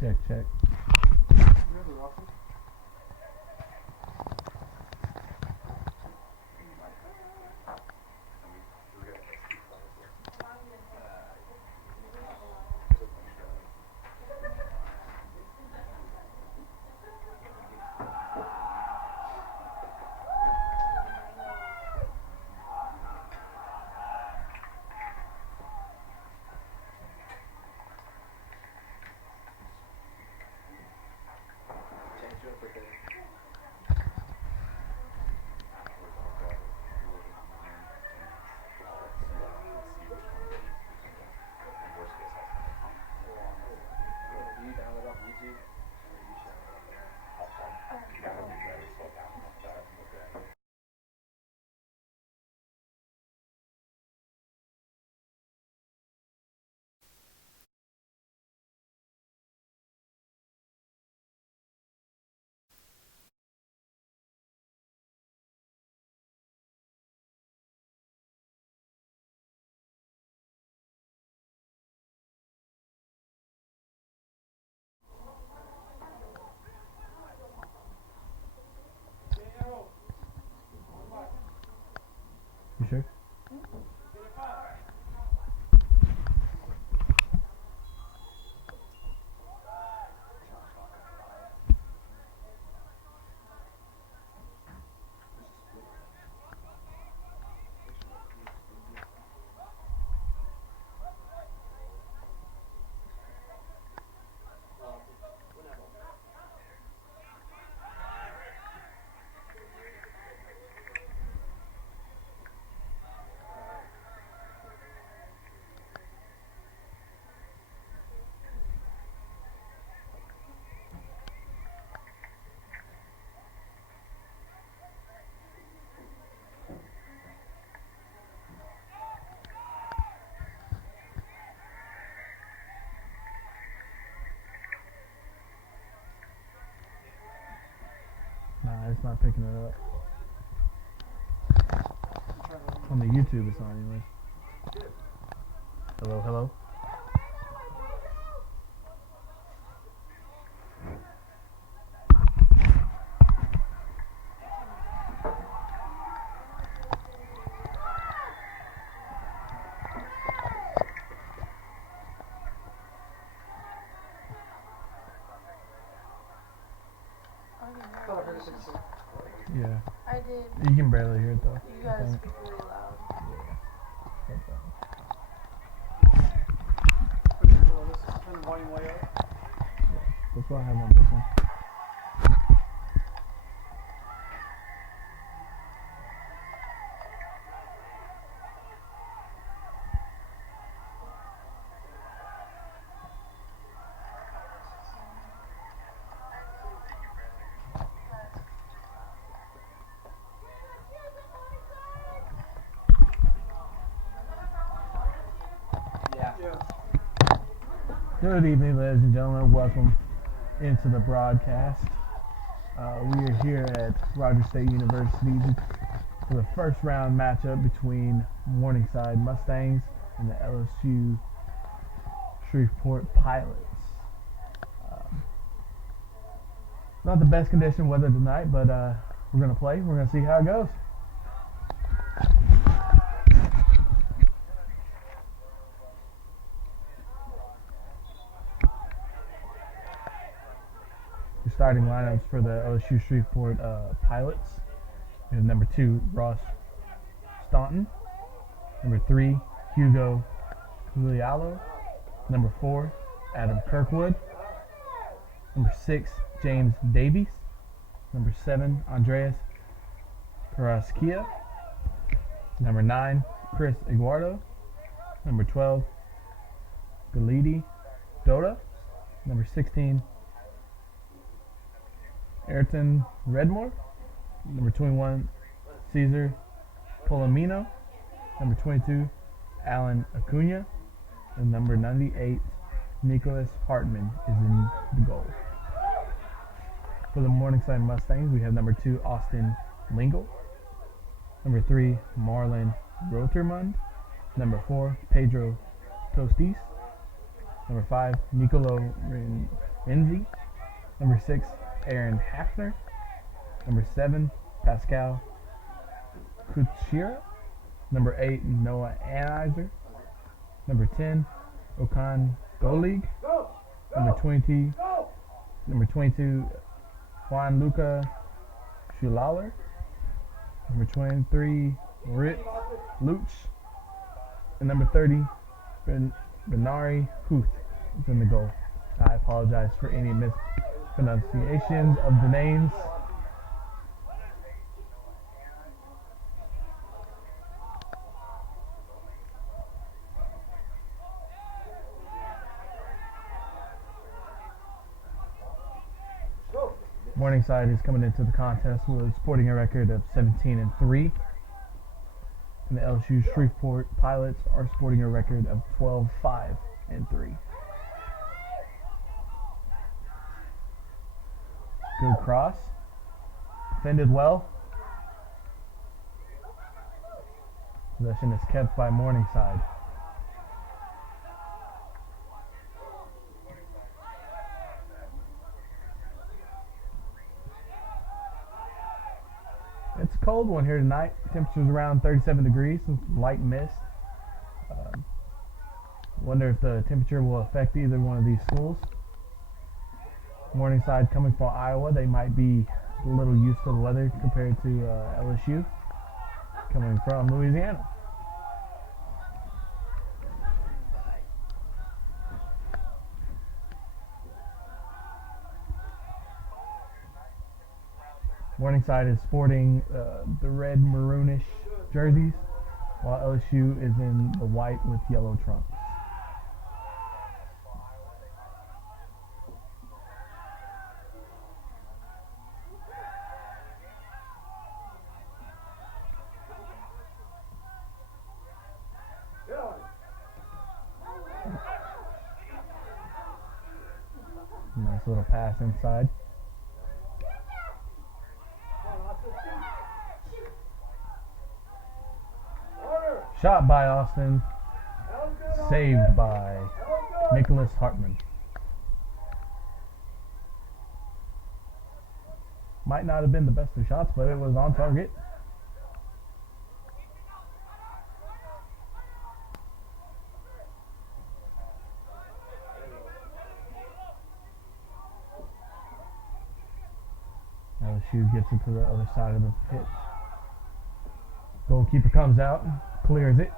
Check, check. You sure? Nah, it's not picking it up. On the YouTube, it's on anyway. Hello, hello. Yeah. I did. You can barely hear it though. You gotta speak really loud. Yeah. Turn the volume way up. Yeah. That's what I have on this one. Good evening, ladies and gentlemen. Welcome into the broadcast. We are here at Rogers State University for the first round matchup between Morningside Mustangs and the LSU Shreveport Pilots. Not the best condition weather tonight, but we're going to play. We're going to see how it goes. Starting lineups for the LSU Shreveport Pilots. We have number 2, Ross Staunton. Number 3, Hugo Culialo. Number 4, Adam Kirkwood. Number 6, James Davies. Number 7, Andreas Carrasquilla. Number 9, Chris Eduardo. Number 12, Galidi Dota. Number 16, Ayrton Redmore. Number 21, Cesar Polomino. Number 22, Alan Acuna. And number 98, Nicholas Hartman is in the goal. For the Morningside Mustangs, we have number 2, Austin Lingle. Number 3, Marlon Rotermund. Number 4, Pedro Tostis. Number 5, Nicolo Enzi. Number 6, Aaron Hafner. Number 7, Pascal Kutschira. Number 8, Noah Anheuser. Number 10, Okan Golig. Number 22, Juan Luca Schulaler. Number 23, Ritz Luch. And number 30, Benari Huth is in the goal. I apologize for any mispronunciations of the names. Morningside is coming into the contest with sporting a record of 17-3. And the LSU Shreveport Pilots are sporting a record of 12-5-3. Good cross. Defended well. Possession is kept by Morningside. It's a cold one here tonight. Temperature's around 37 degrees, some light mist. Wonder if the temperature will affect either one of these schools. Morningside coming from Iowa, they might be a little used to the weather compared to LSU coming from Louisiana. Morningside is sporting the red maroonish jerseys, while LSU is in the white with yellow trunks. Nice little pass inside. Shot by Austin, saved by Nicholas Hartman. Might not have been the best of shots, but it was on target. LSU gets it to the other side of the pitch. Goalkeeper comes out, clears it.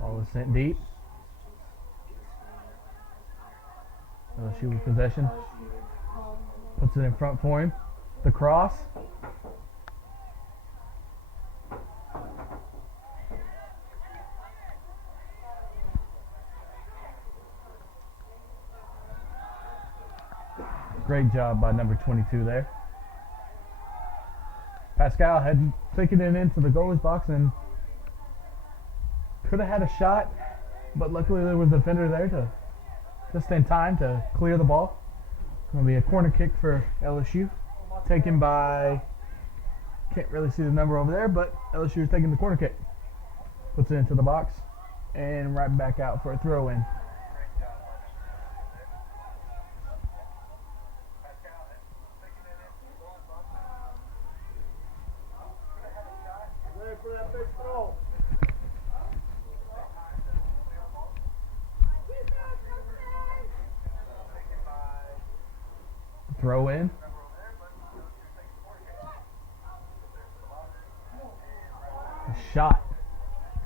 Ball is sent deep. LSU with possession. Puts it in front for him. The cross. Great job by number 22 there. Pascal had taken it into the goalie's box and could have had a shot, but luckily there was a defender there to just in time to clear the ball. It's going to be a corner kick for LSU, taken by, can't really see the number over there, but LSU is taking the corner kick. Puts it into the box and right back out for a throw-in. Throw in. A shot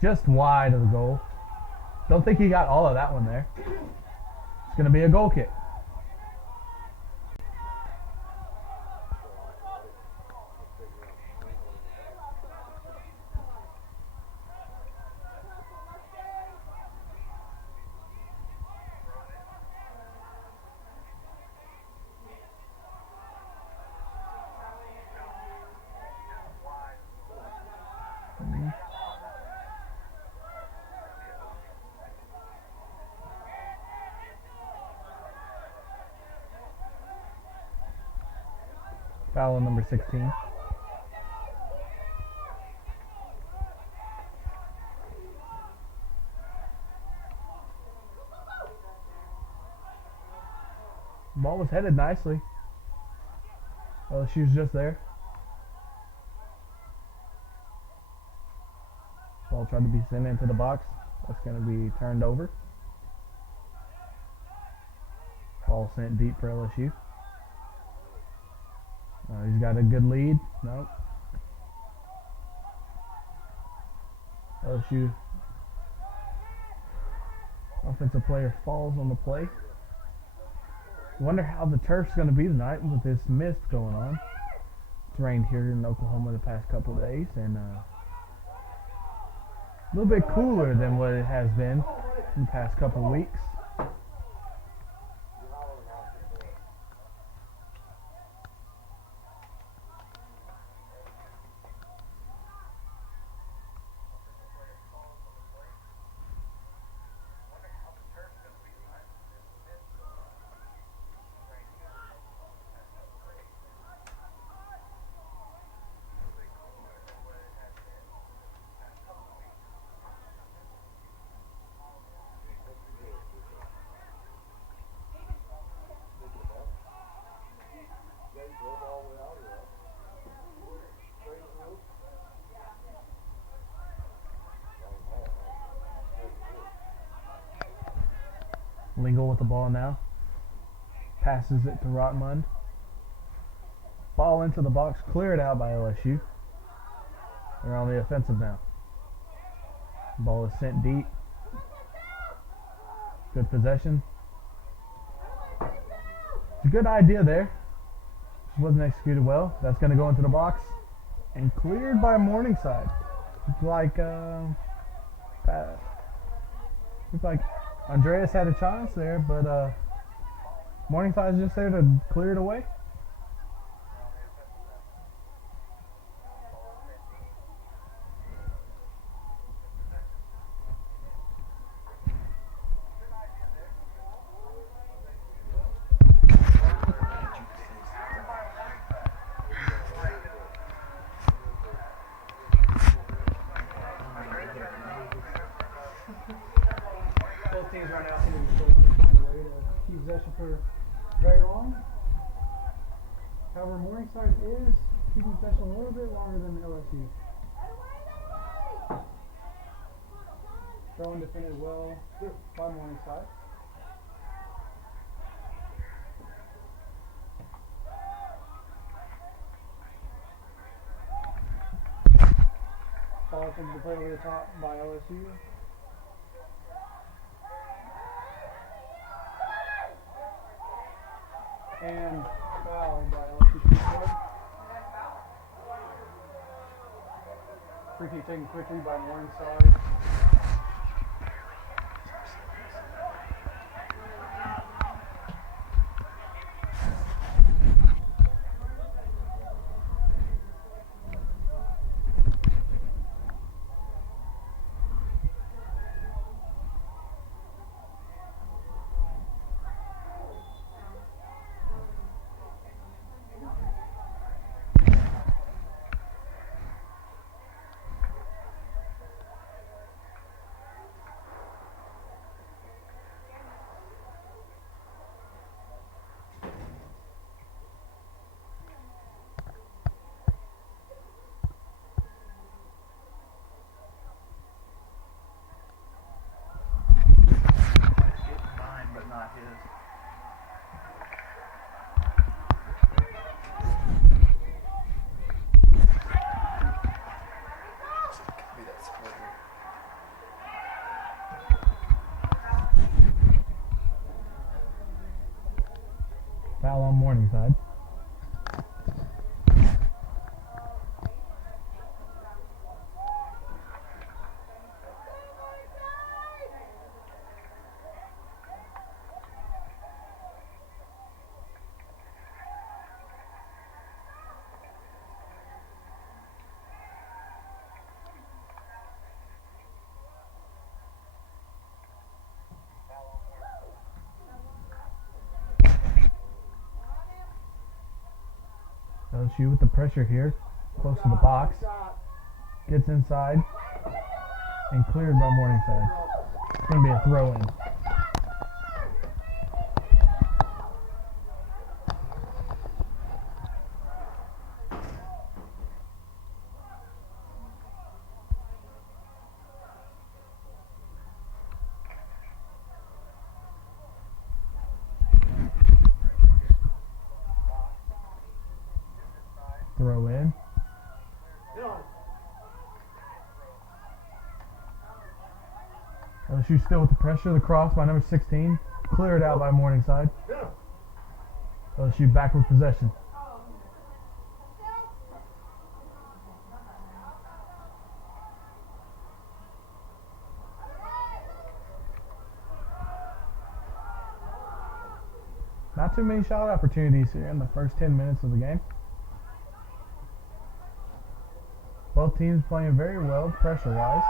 just wide of the goal. Don't think he got all of that one there. It's going to be a goal kick. Foul on number 16. Ball was headed nicely. LSU's just there. Ball tried to be sent into the box. That's going to be turned over. Ball sent deep for LSU. He's got a good lead. Nope. LSU offensive player falls on the play. Wonder how the turf's going to be tonight with this mist going on. It's rained here in Oklahoma the past couple of days, and a little bit cooler than what it has been in the past couple of weeks. Lingle with the ball now. Passes it to Rotmund. Ball into the box, cleared out by LSU. They're on the offensive now. Ball is sent deep. Good possession. It's a good idea there. Just wasn't executed well. That's going to go into the box and cleared by Morningside. It's like Andreas had a chance there, but Morningside's just there to clear it away. Both teams right now seem to be struggling to find a way to keep possession for very long. However, Morningside is keeping possession a little bit longer than LSU. Throw-in defended well by Morningside. Ball comes to play over the top by LSU. And foul by LSU Shreveport. Free kick taken quickly by Morningside. Foul on Morningside. LSU with the pressure here, close to the box, gets inside, and cleared by Morningside. It's going to be a throw-in. Throw in. LSU still with the pressure. The cross by number 16. Cleared out by Morningside. LSU back with possession. Not too many shot opportunities here in the first 10 minutes of the game. Both teams playing very well pressure-wise.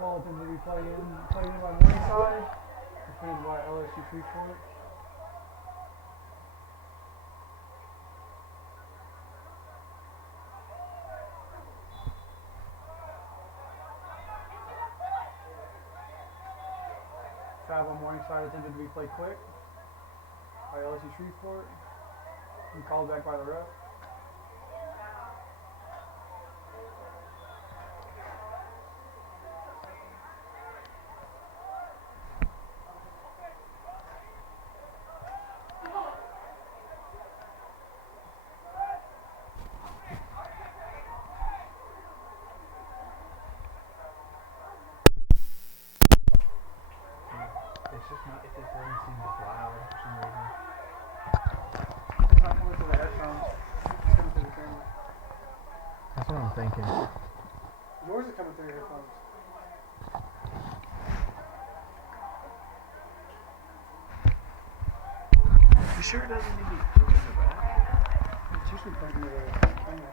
Ball attempted to be played in by Morningside, defended by LSU Shreveport. Foul on Morningside attempted to be played quick by LSU Shreveport and called back by the ref. It just doesn't seem as loud for some reason. It's not coming to the headphones. It's coming through the camera. That's what I'm thinking. Yours is coming through your headphones. You sure it doesn't need to be put in the back? It's usually pointing to the camera.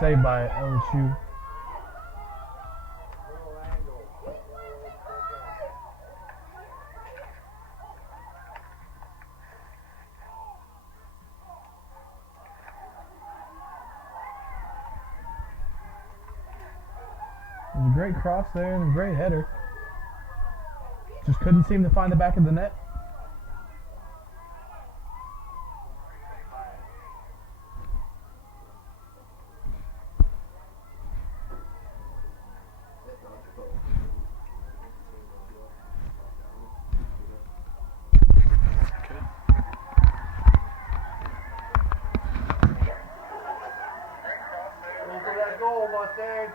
save by LSU. It was a great cross there and a great header. Just couldn't seem to find the back of the net. Go for that goal, Mustang.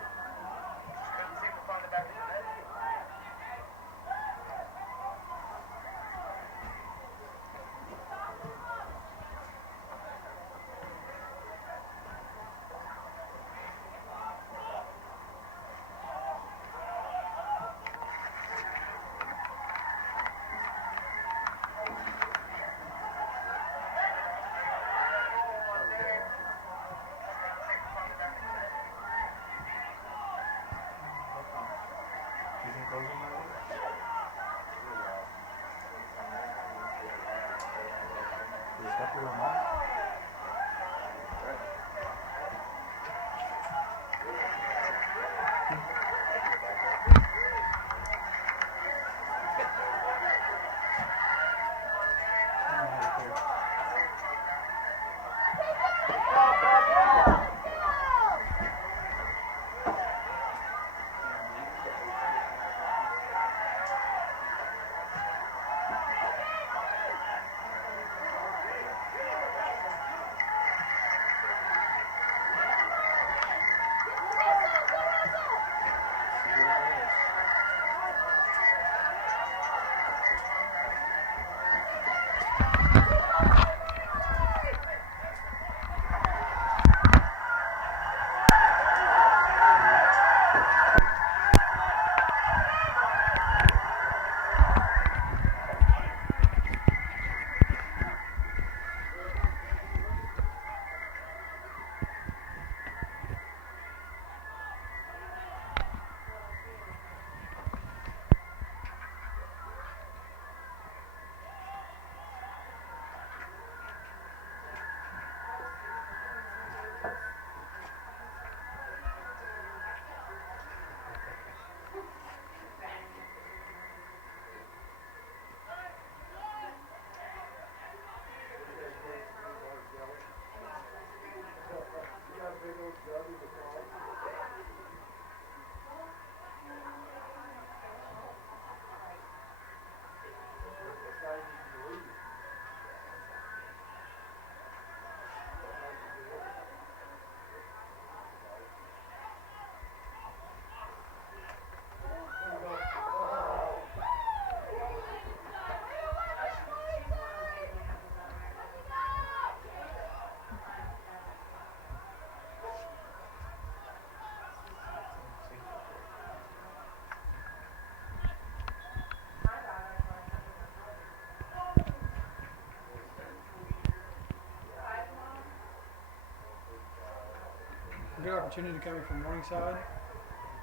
Good opportunity coming from Morningside.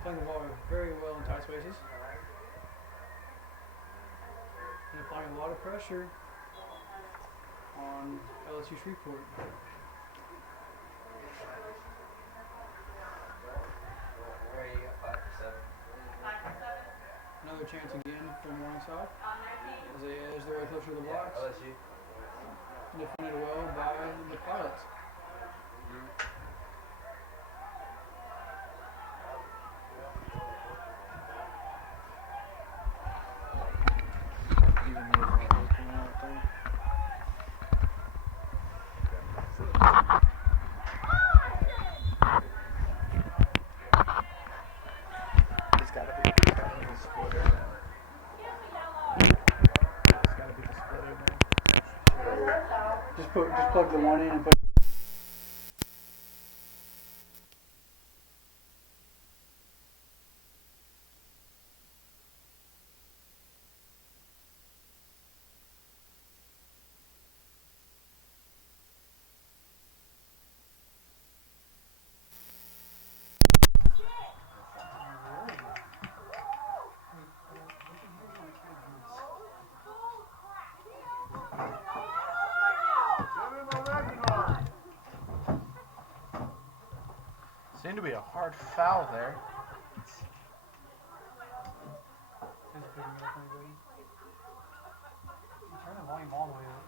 Playing the ball very well in tight spaces. And applying a lot of pressure on LSU Shreveport. Another chance again for Morningside as they edge their way closer to the blocks. Defended well by the Pilots. Just plug the one in and put Seemed to be a hard foul there. Turn the volume all the way up.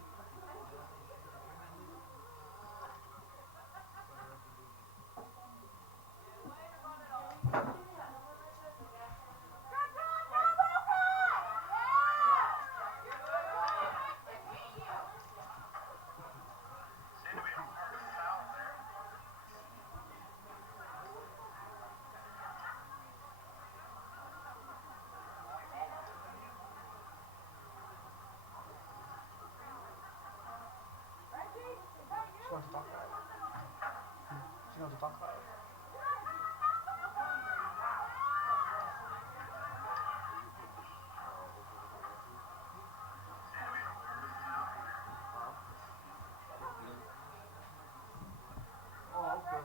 She wants to talk about it. She wants to talk about it. Oh, okay.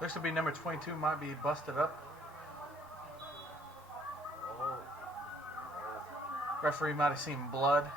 Looks to be number 22 might be busted up. Referee might have seen blood.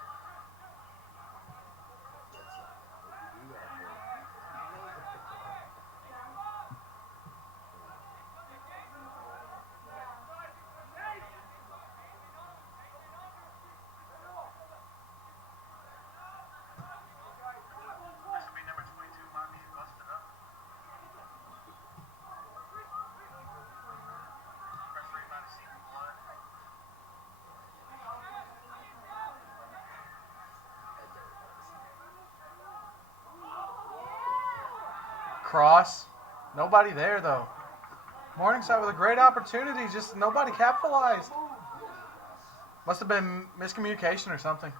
Cross. Nobody there, though. Morningside with a great opportunity. Just nobody capitalized. Must have been miscommunication or something.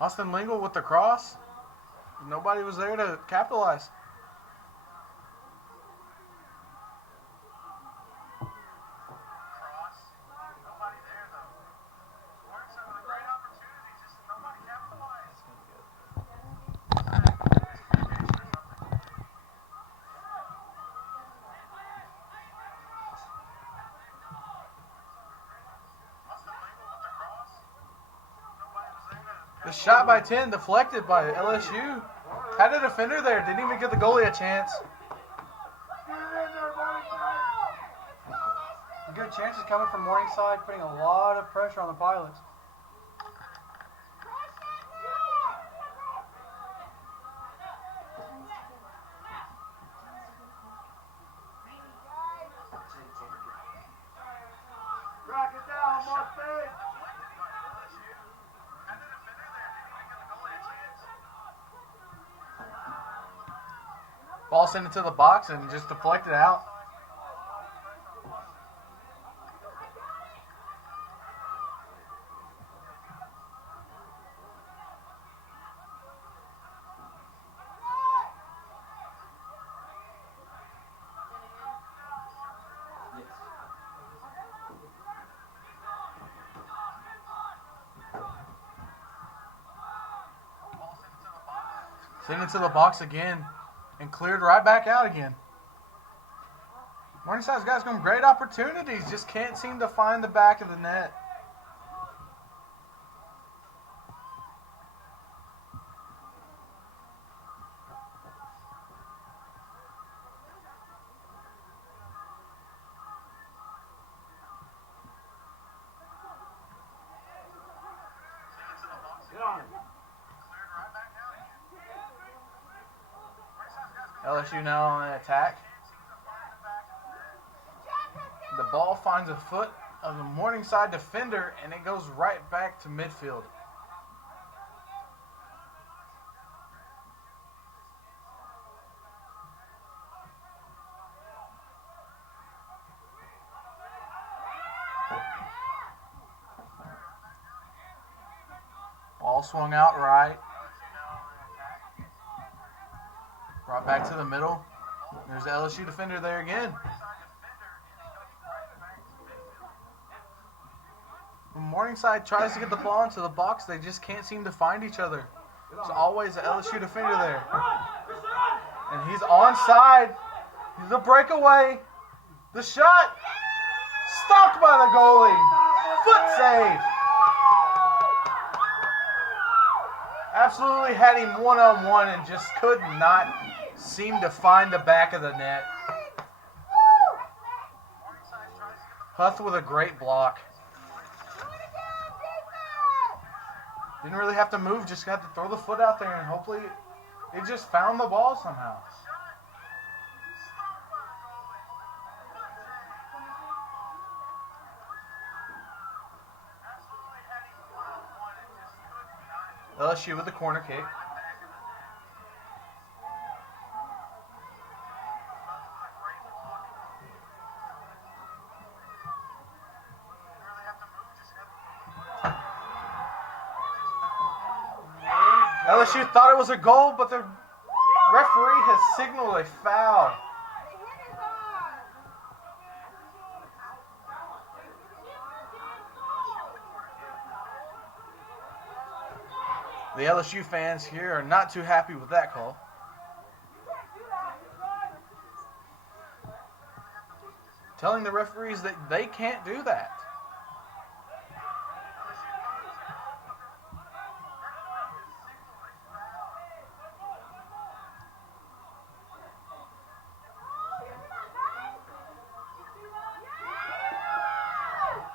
Austin Lingle with the cross. Nobody was there to capitalize. The shot by 10 deflected by LSU. Had a defender there. Didn't even give the goalie a chance. Good chances coming from Morningside, putting a lot of pressure on the Pilots. Crack it down, Mustang. Ball sent into the box and just deflected out. Sent into the box again. And cleared right back out again. Morningside's got some great opportunities. Just can't seem to find the back of the net. Get on it. LSU now on the attack. The ball finds a foot of the Morningside defender, and it goes right back to midfield. Ball swung out right. Brought back to the middle. There's the LSU defender there again. When Morningside tries to get the ball into the box, they just can't seem to find each other. There's always the LSU defender there. And he's onside. He's a breakaway. The shot stopped by the goalie. Foot save. Absolutely had him one-on-one and just could not seem to find the back of the net. Huth with a great block. Didn't really have to move, just got to throw the foot out there and hopefully it just found the ball somehow. LSU with the corner kick. LSU thought it was a goal, but the referee has signaled a foul. The LSU fans here are not too happy with that call. Telling the referees that they can't do that.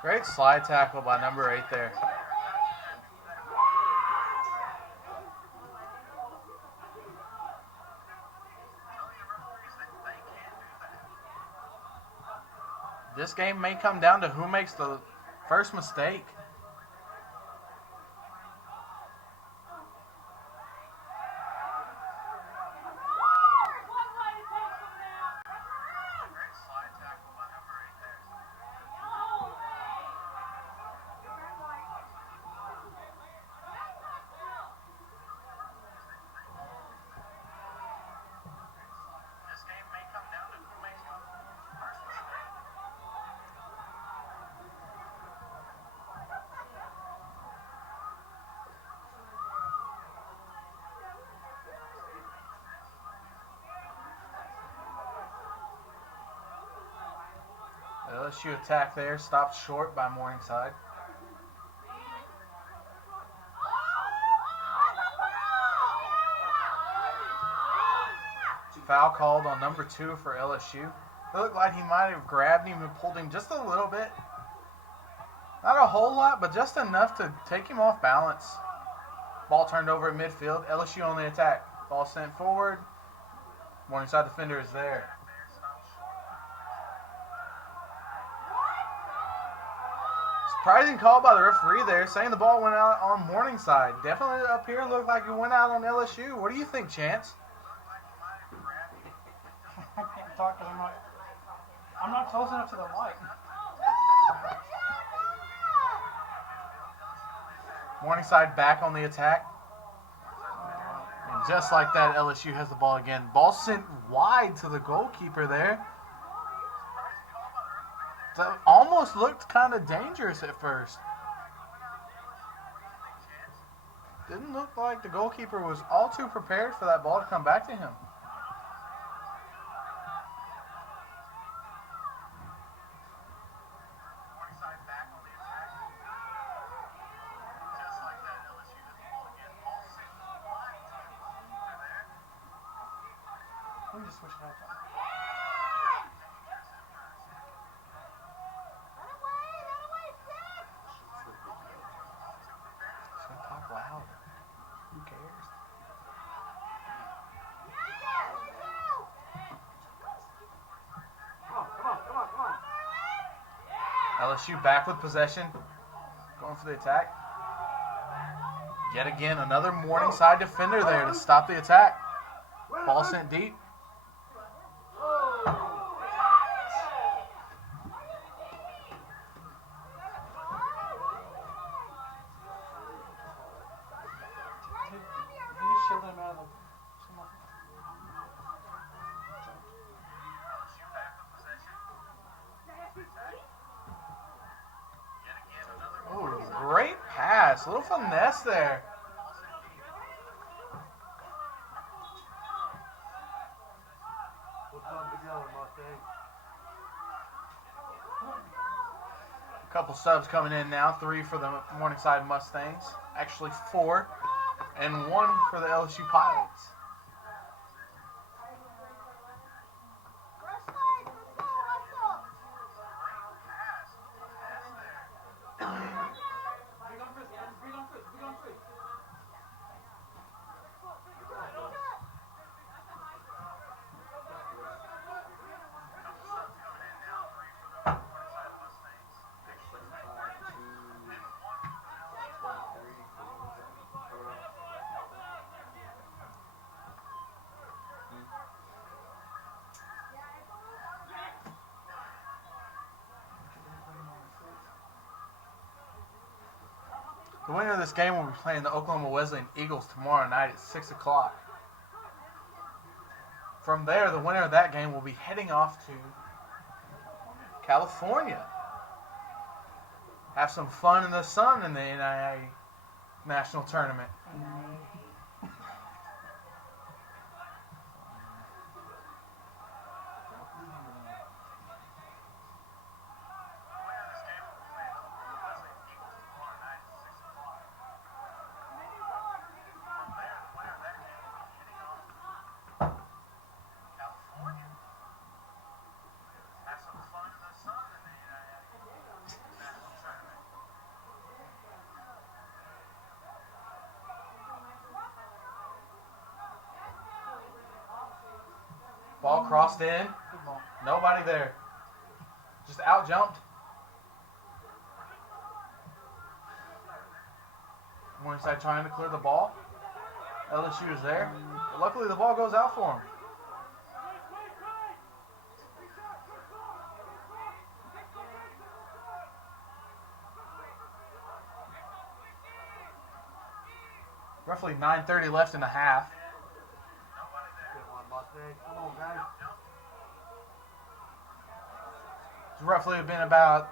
Great slide tackle by number 8 there. This game may come down to who makes the first mistake. LSU attack there, stopped short by Morningside. Foul called on number 2 for LSU. It looked like he might have grabbed him and pulled him just a little bit. Not a whole lot, but just enough to take him off balance. Ball turned over at midfield. LSU on the attack. Ball sent forward. Morningside defender is there. Surprising call by the referee there, saying the ball went out on Morningside. Definitely up here looked like it went out on LSU. What do you think, Chance? I can't talk because I'm not close enough to the mic. Morningside back on the attack. And just like that, LSU has the ball again. Ball sent wide to the goalkeeper there. That almost looked kind of dangerous at first. Didn't look like the goalkeeper was all too prepared for that ball to come back to him. Let me just switch it out. Talk loud. Who cares? Come on. LSU back with possession. Going for the attack. Yet again, another Morningside defender there to stop the attack. Ball sent deep. Oh, great pass. A little finesse there. Couple subs coming in now. 3 for the Morningside Mustangs. Actually 4. And 1 for the LSU Pilots. The winner of this game will be playing the Oklahoma Wesleyan Eagles tomorrow night at 6 o'clock. From there, the winner of that game will be heading off to California. Have some fun in the sun in the NAIA National Tournament. Ball crossed in. Nobody there. Just out jumped. Morningside trying to clear the ball. LSU is there. But luckily the ball goes out for him. Roughly 9:30 left in the half. Come on, guys. It's roughly been about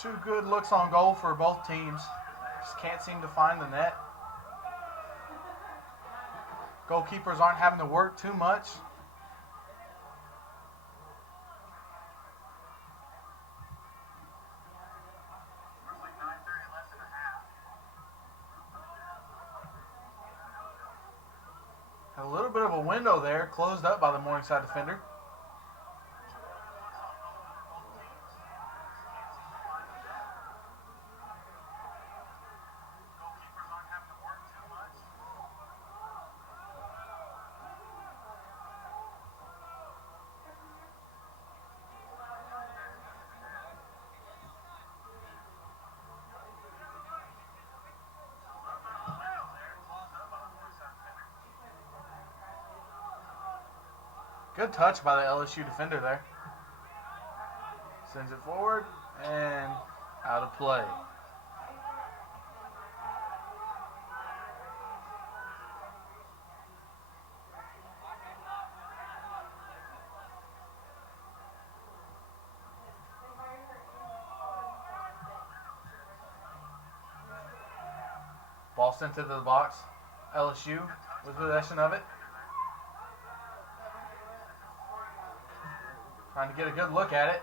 2 good looks on goal for both teams. Just can't seem to find the net. Goalkeepers aren't having to work too much. A little bit of a window there, closed up by the Morningside defender. Good touch by the LSU defender there. Sends it forward and out of play. Ball sent into the box. LSU with possession of it. Trying to get a good look at it.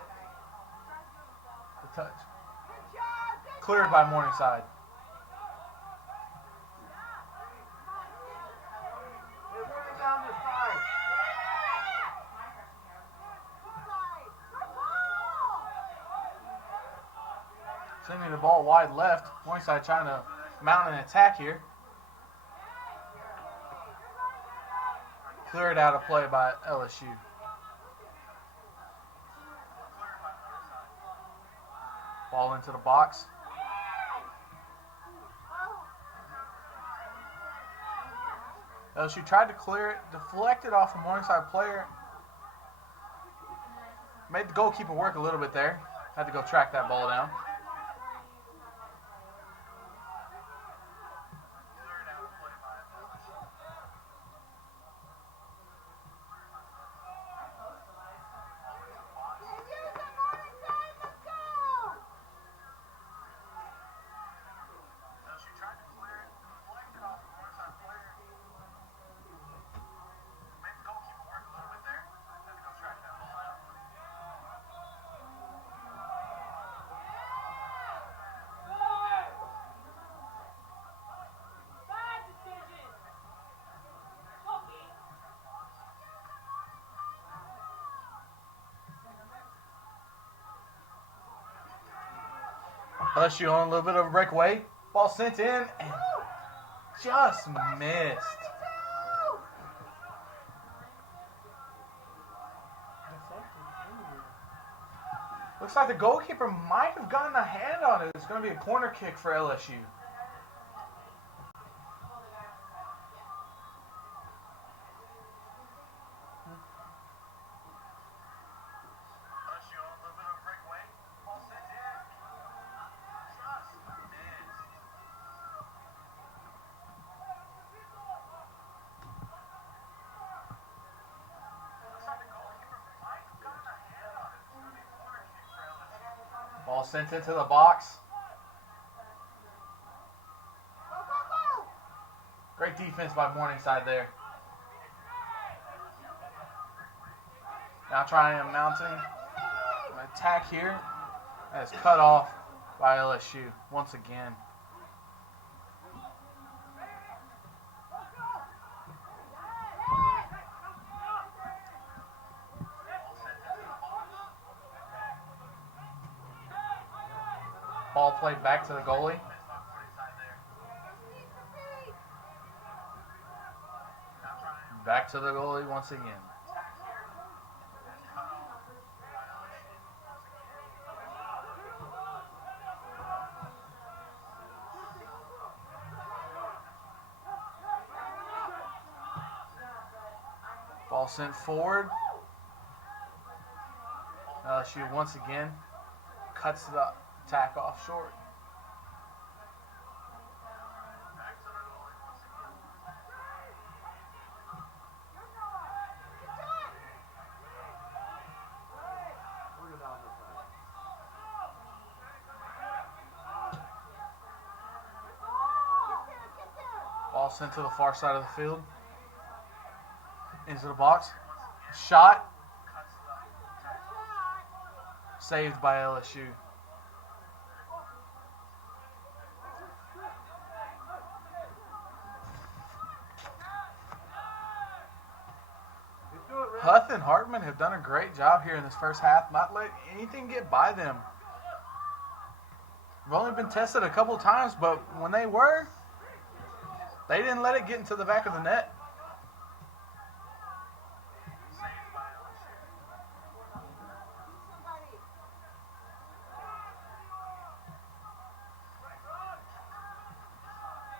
The touch. Cleared by Morningside. Sending the ball wide left. Morningside trying to mount an attack here. Cleared out of play by LSU. Ball into the box. LSU tried to clear it, deflected off a Morningside player. Made the goalkeeper work a little bit there. Had to go track that ball down. LSU on a little bit of a breakaway. Ball sent in and just missed. Looks like the goalkeeper might have gotten a hand on it. It's going to be a corner kick for LSU. Ball sent into the box. Great defense by Morningside there. Now trying a mountain attack here. And it's cut off by LSU once again. Ball played back to the goalie. Back to the goalie once again. Ball sent forward. LSU once again cuts the attack off short. Ball sent to the far side of the field. Into the box. Shot. Saved by LSU. Huth and Hartman have done a great job here in this first half, not letting anything get by them. They've only been tested a couple times, but when they were, they didn't let it get into the back of the net.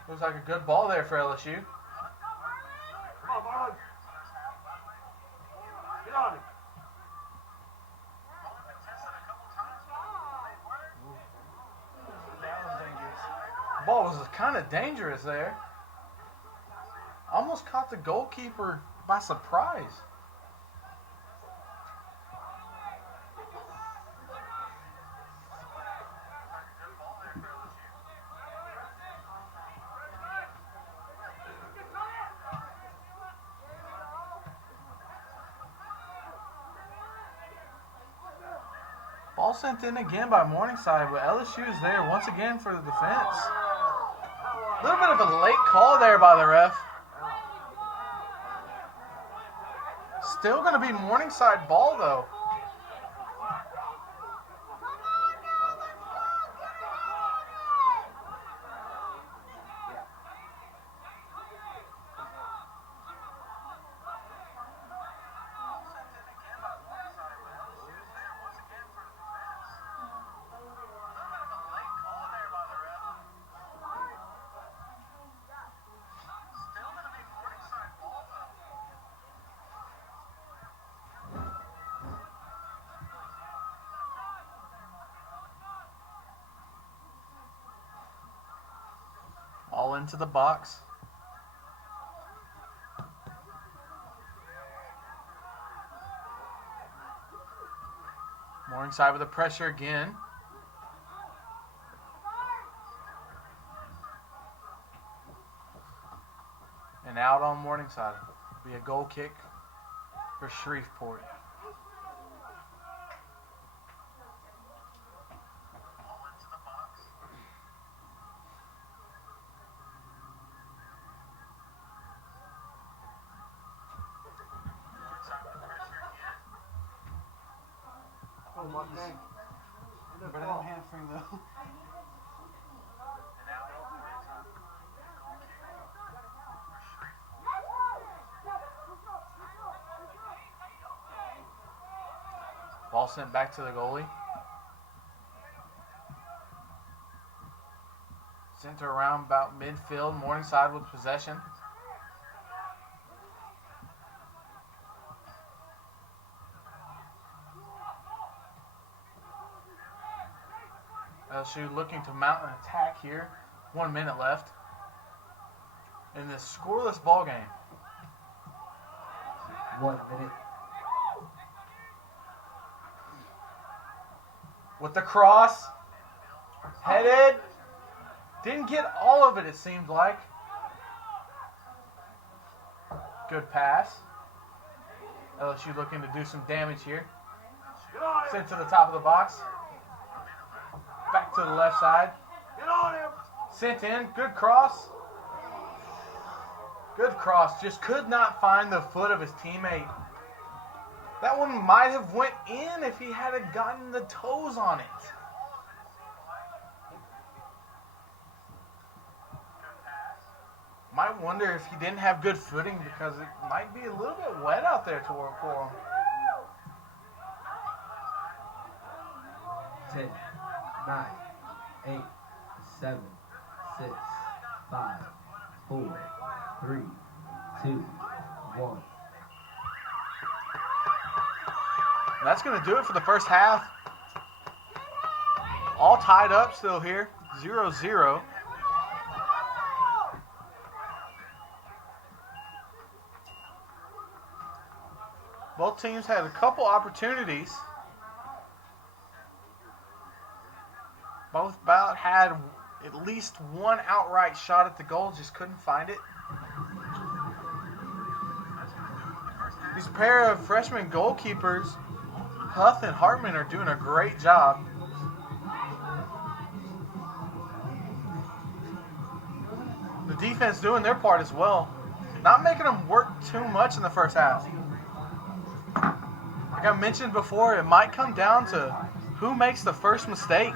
Looks like a good ball there for LSU. Ball was kind of dangerous there. Almost caught the goalkeeper by surprise. Ball sent in again by Morningside, but LSU is there once again for the defense. A little bit of a late call there by the ref. Still going to be Morningside ball, though. All into the box. Morningside with the pressure again. And out on Morningside. Be a goal kick for Shreveport. But I don't hamstring though. Ball sent back to the goalie. Center around about midfield. Morningside with possession. LSU looking to mount an attack here. 1 minute left in this scoreless ball game. 1 minute. With the cross. Headed. Didn't get all of it seemed like. Good pass. LSU looking to do some damage here. Sent to the top of the box. Back to the left side. Sent in. Good cross. Good cross. Just could not find the foot of his teammate. That one might have went in if he had gotten the toes on it. Might wonder if he didn't have good footing because it might be a little bit wet out there for him. 10, 9, 8, 7, 6, 5, 4, 3, 2, 1. That's going to do it for the first half. All tied up still here. 0-0. Both teams had a couple opportunities. Both about had at least one outright shot at the goal, just couldn't find it. These pair of freshman goalkeepers, Huth and Hartman, are doing a great job. The defense doing their part as well. Not making them work too much in the first half. Like I mentioned before, it might come down to who makes the first mistake.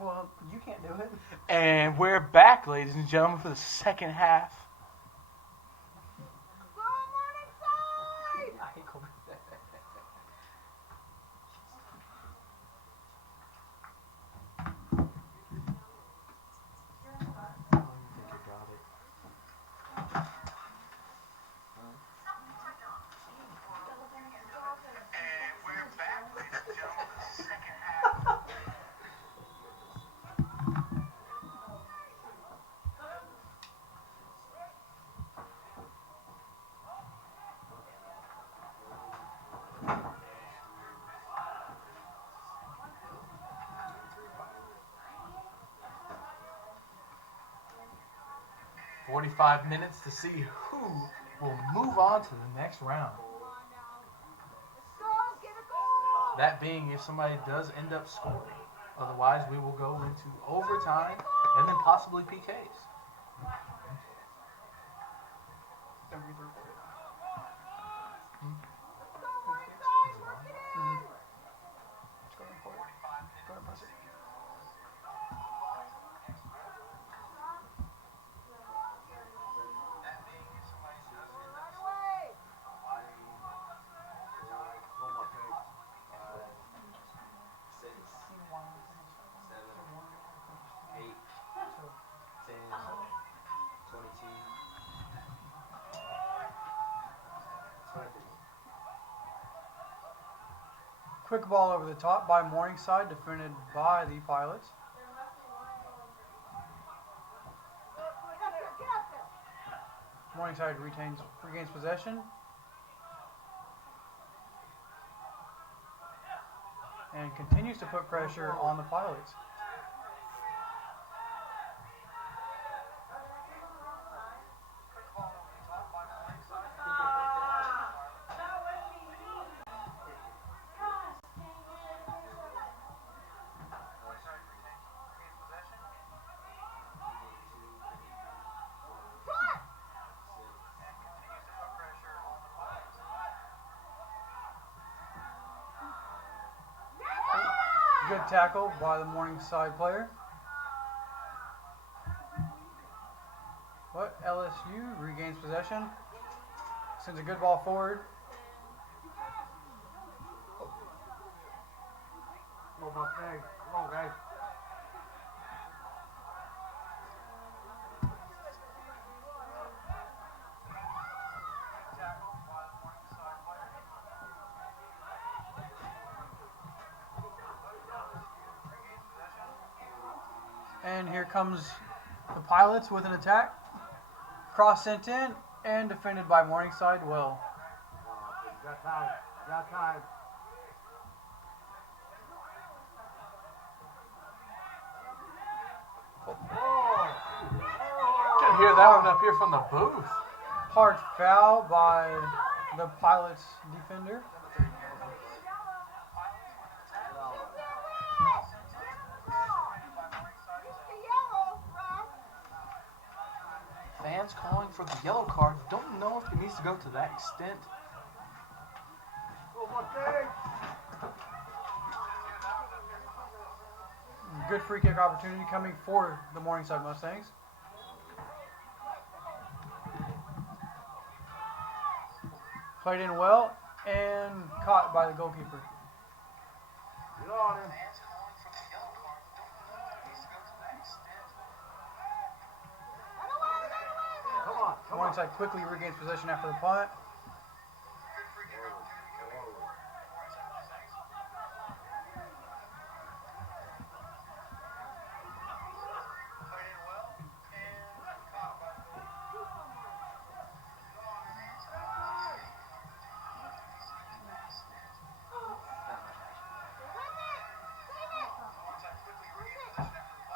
Well, you can't do it. And we're back, ladies and gentlemen, for the second half. I ain't gonna do that. "45 minutes to see who will move on to the next round. That being if somebody does end up scoring. Otherwise, we will go into overtime and then possibly PKs. Quick ball over the top by Morningside, defended by the Pilots. Morningside regains possession. And continues to put pressure on the Pilots. Good tackle by the Morningside player. But LSU regains possession. Sends a good ball forward. Come on, guys. And here comes the Pilots with an attack. Cross sent in and defended by Morningside well. Got time. You can hear that one up here from the booth. Hard foul by the Pilots defender. Fans calling for the yellow card. Don't know if it needs to go to that extent. Good free kick opportunity coming for the Morningside Mustangs. Played in well and caught by the goalkeeper. Get on him. Morningside quickly regains possession after the punt.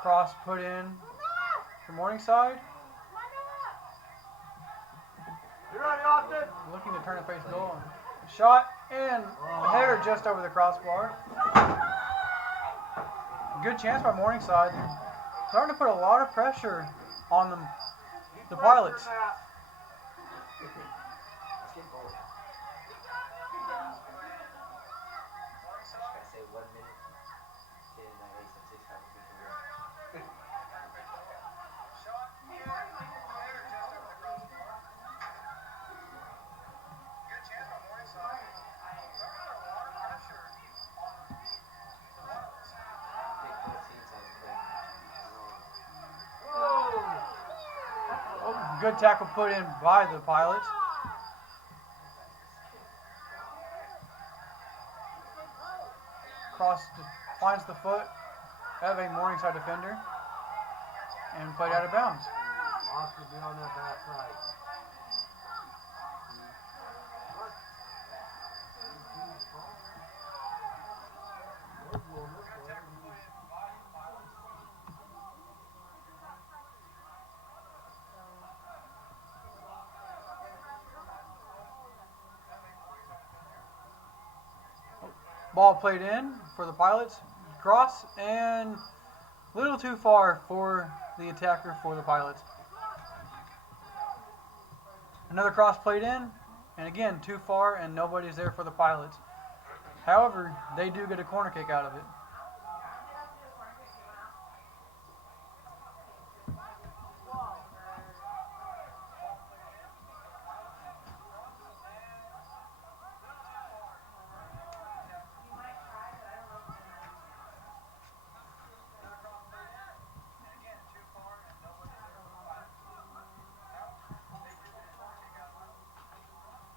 Cross put in for Morningside. Looking to turn and face goal. Shot and a header just over the crossbar. Good chance by Morningside. Starting to put a lot of pressure on them, the Pilots. Good tackle put in by the Pilots. Cross finds the foot of a Morningside defender and played out of bounds. Oscar, be on that back side. Ball played in for the Pilots. Cross and a little too far for the attacker for the Pilots. Another cross played in, and again, too far, and nobody's there for the Pilots. However, they do get a corner kick out of it.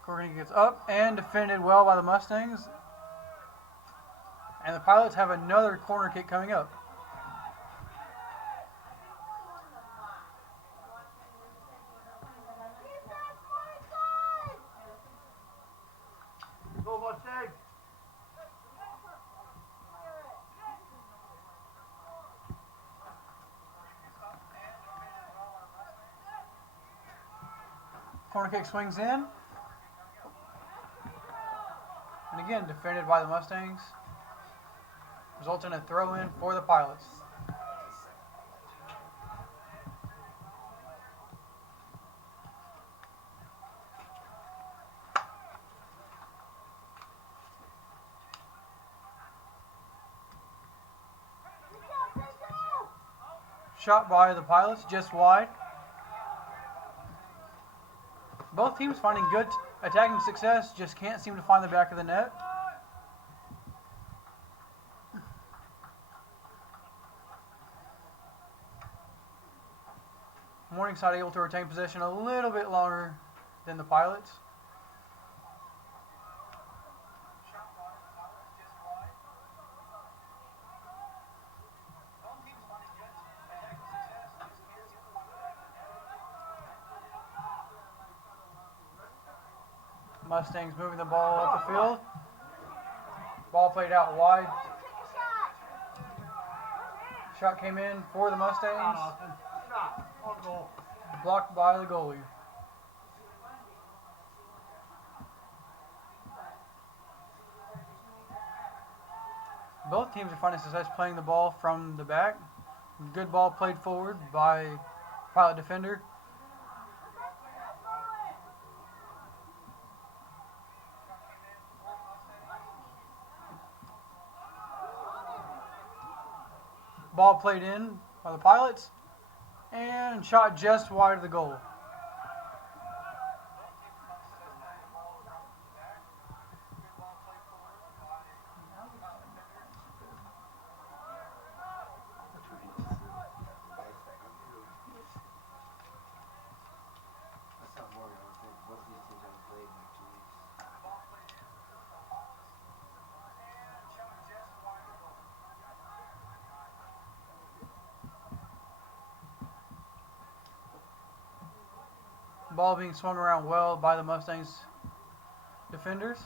Corner kick gets up and defended well by the Mustangs. And the Pilots have another corner kick coming up. Go, Mustang. Corner kick swings in. And again, defended by the Mustangs. Results in a throw-in for the Pilots. Shot by the Pilots, just wide. Both teams finding good attacking success, just can't seem to find the back of the net. Morningside able to retain possession a little bit longer than the Pilots. Mustangs moving the ball up the field. Ball played out wide. Shot came in for the Mustangs. Shot. On goal. Blocked by the goalie. Both teams are finding success playing the ball from the back. Good ball played forward by Pilot defender. Ball played in by the Pilots and shot just wide of the goal. Ball being swung around well by the Mustangs defenders.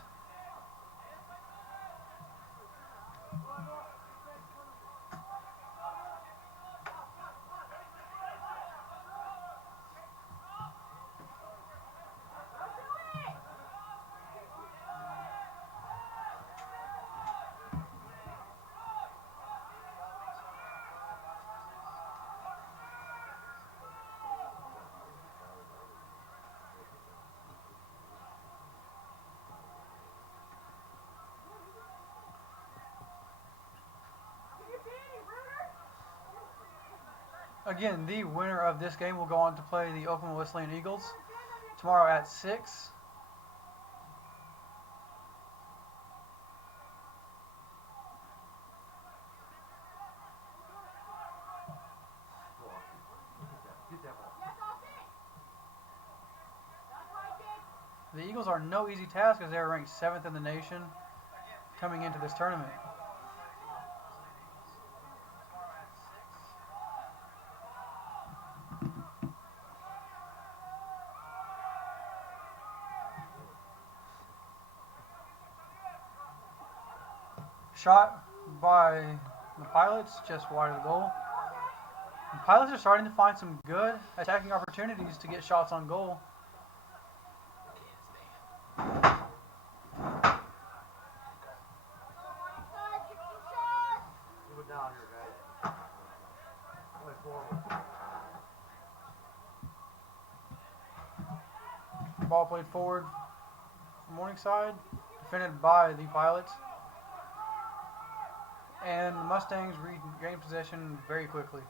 Again, the winner of this game will go on to play the Oklahoma Wesleyan Eagles tomorrow at 6. Get that ball. The Eagles are no easy task as they are ranked 7th in the nation coming into this tournament. Shot by the Pilots, just wide of the goal. The Pilots are starting to find some good attacking opportunities to get shots on goal. Move it down here, guys. Play forward. Ball played forward for Morningside, defended by the Pilots. And the Mustangs regain possession very quickly.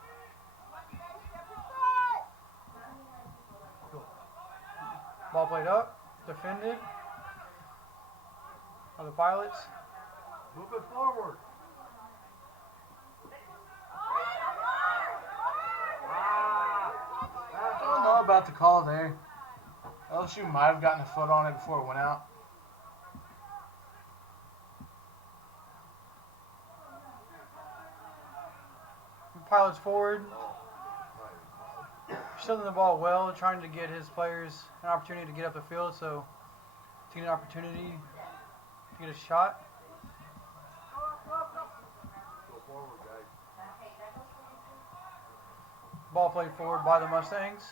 Ball played up, defended by the Pilots. Move it forward. I don't know about the call there. LSU might have gotten a foot on it before it went out. Pilots forward, shielding the ball well, trying to get his players an opportunity to get up the field, so taking an opportunity to get a shot. Go forward, guys. Ball played forward by the Mustangs.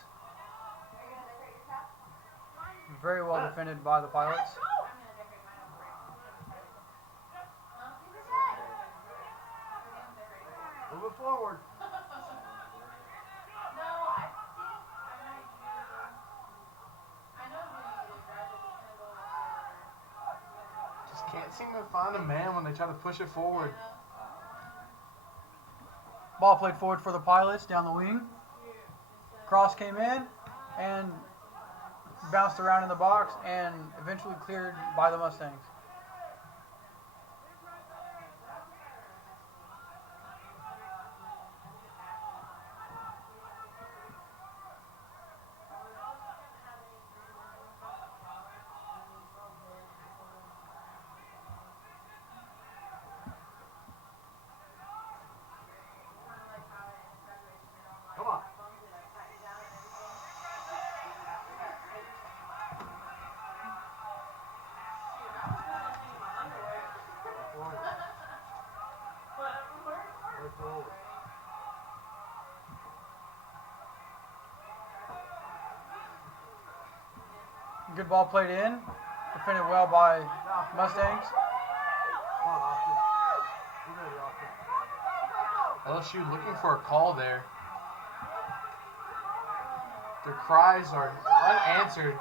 Very well defended by the Pilots. Move it forward. Just can't seem to find a man when they try to push it forward. Ball played forward for the Pilots down the wing. Cross came in and bounced around in the box and eventually cleared by the Mustangs. Come on. Forward. Play forward. Good ball played in, defended well by Mustangs. Come on, Austin. You ready, Austin? LSU looking for a call there. Their cries are unanswered.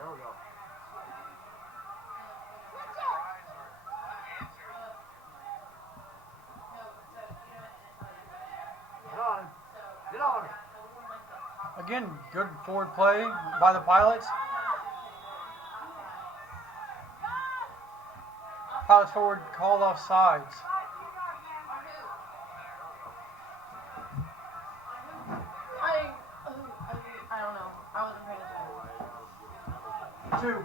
There we go. Get on him. Get on him. Again, good forward play by the Pilots. Pilots forward called off sides. I don't know. I wasn't paying attention. 2.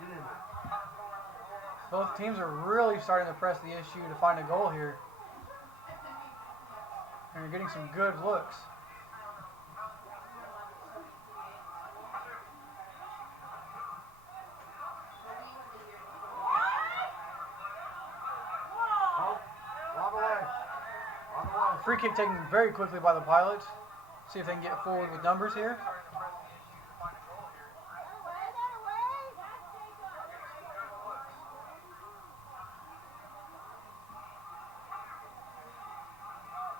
Get in there. Both teams are really starting to press the issue to find a goal here. And you're getting some good looks. Oh, walk away. Walk away. Free kick taken very quickly by the Pilots. See if they can get forward with numbers here.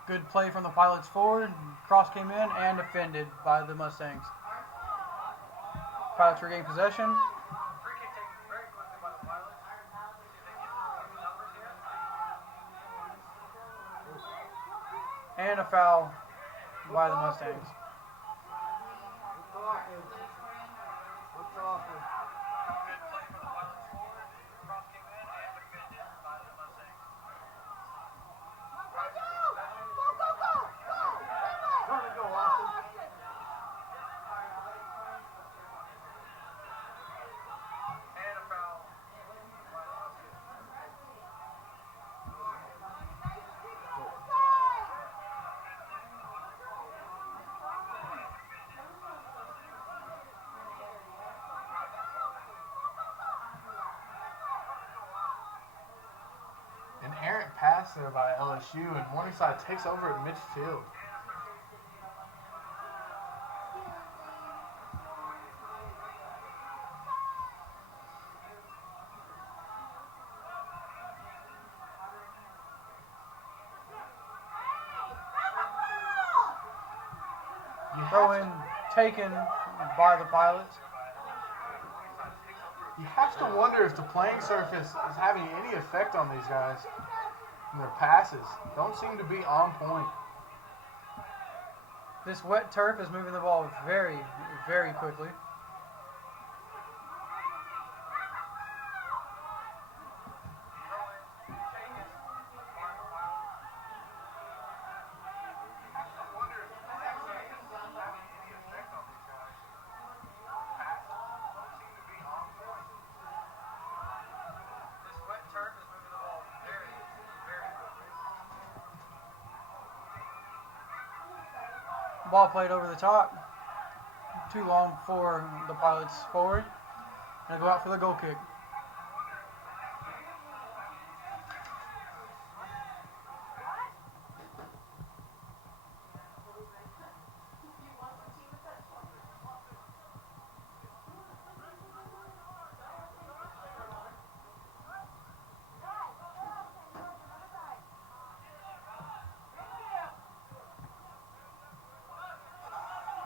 Good play from the Pilots forward. Cross came in and defended by the Mustangs. Pilots regain possession. Free kick taken very quickly by the Pilots. See if they can get And a foul by the Mustangs. We're talking. Turn and go, Austin. An errant pass there by LSU, and Morningside takes over at midfield. Throw in taken by the Pilots. You have to wonder if the playing surface is having any effect on these guys. And their passes don't seem to be on point. This wet turf is moving the ball very, very quickly. Ball played over the top. Too long for the Pilots forward. And go out for the goal kick.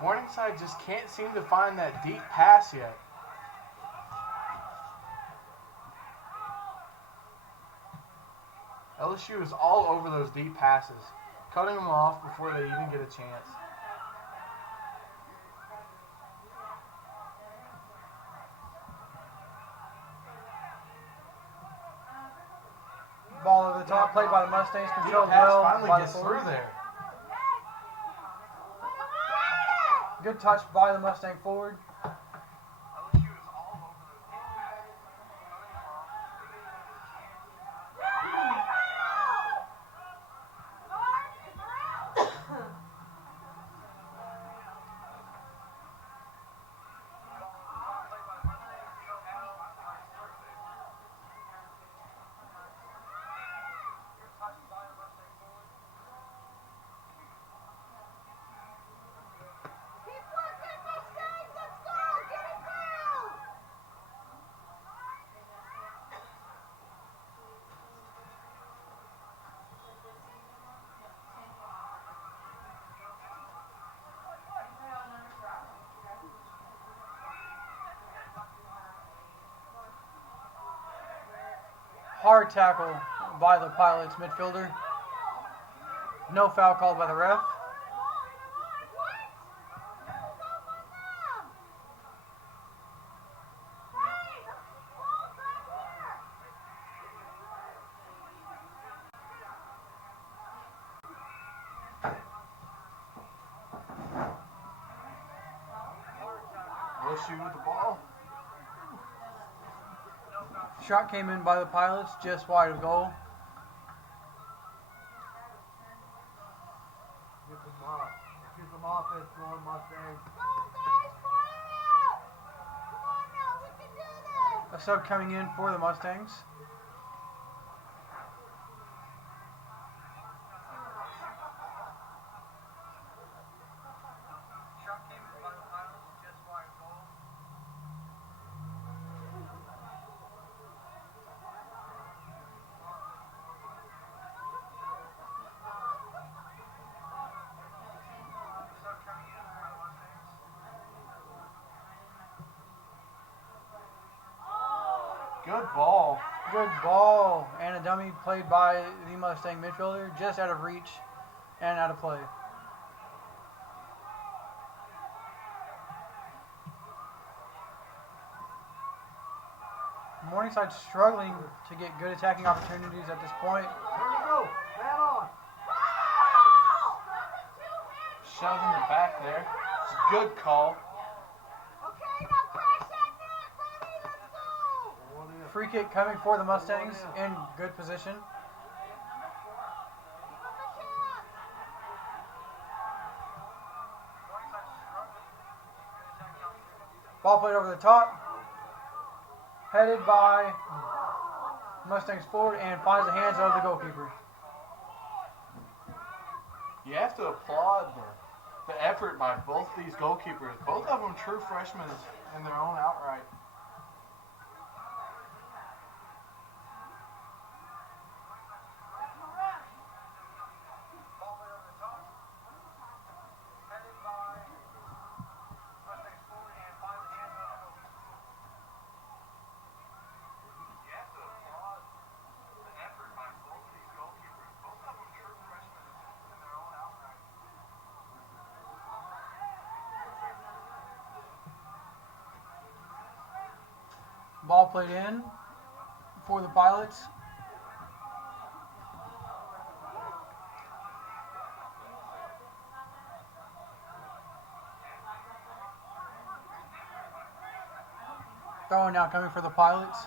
Morningside just can't seem to find that deep pass yet. LSU is all over those deep passes, cutting them off before they even get a chance. Ball over the top, played by the Mustangs, Deep controlled pass well finally by the gets forward. through there. Good touch by the Mustang forward. Hard tackle by the Pilots midfielder. No foul called by the ref. LSU with the ball. Shot came in by the Pilots, just wide of goal. Get them off. Get some offense going, Mustangs. A sub coming in for the Mustangs. Good ball. Good ball. And a dummy played by the Mustang midfielder, just out of reach And out of play. Morningside struggling to get good attacking opportunities at this point. There we go. Man on. Shoved in the back there. It's a good call. Okay, now crash that net, baby. Let's go. One in. Free kick coming for the Mustangs in good position. Ball played over the top. Headed by Mustangs forward and finds the hands of the goalkeeper. You have to applaud the effort by both these goalkeepers. Both of them true freshmen in their own outright. Ball played in for the Pilots. Throw now coming for the Pilots.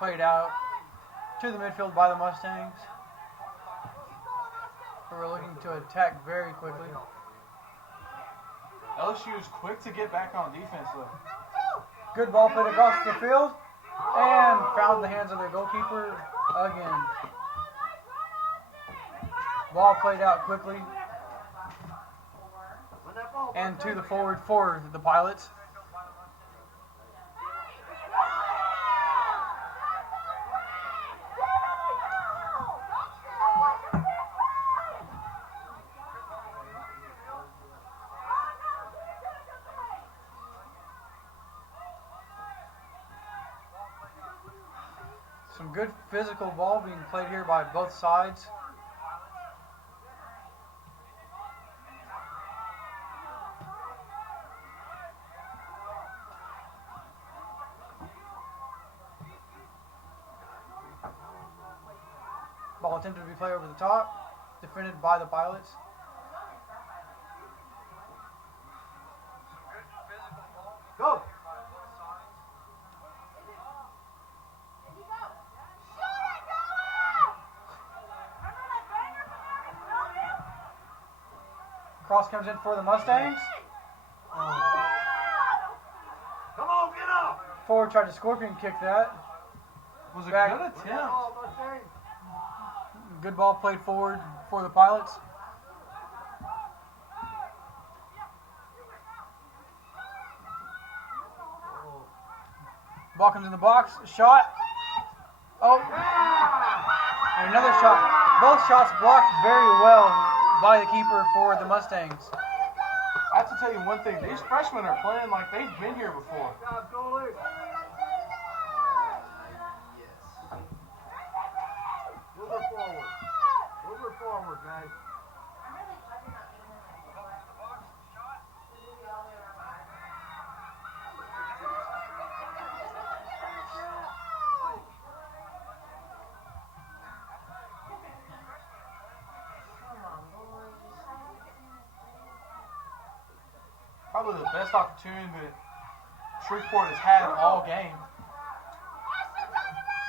Played out to the midfield by the Mustangs, who are looking to attack very quickly. LSU is quick to get back on defense though. Good ball played across the field and found the hands of their goalkeeper again. Ball played out quickly When that ball and to the forward for the Pilots. Some good physical ball being played here by both sides. Ball attempted to be played over the top, defended by the Pilots. go. Cross comes in for the Mustangs. Come on, get up. Forward tried to scorpion kick that. Was a Back. good When that attempt. ball, Mustang. Good ball played forward for the Pilots. Ball comes in the box. Shot. Oh. And another shot. Both shots blocked very well by the keeper for the Mustangs. I have to tell you one thing. These freshmen are playing like they've been here before. Good job, goalie. Yes. Move her forward. Move her forward, guys. Probably the best opportunity that Shreveport has had all game.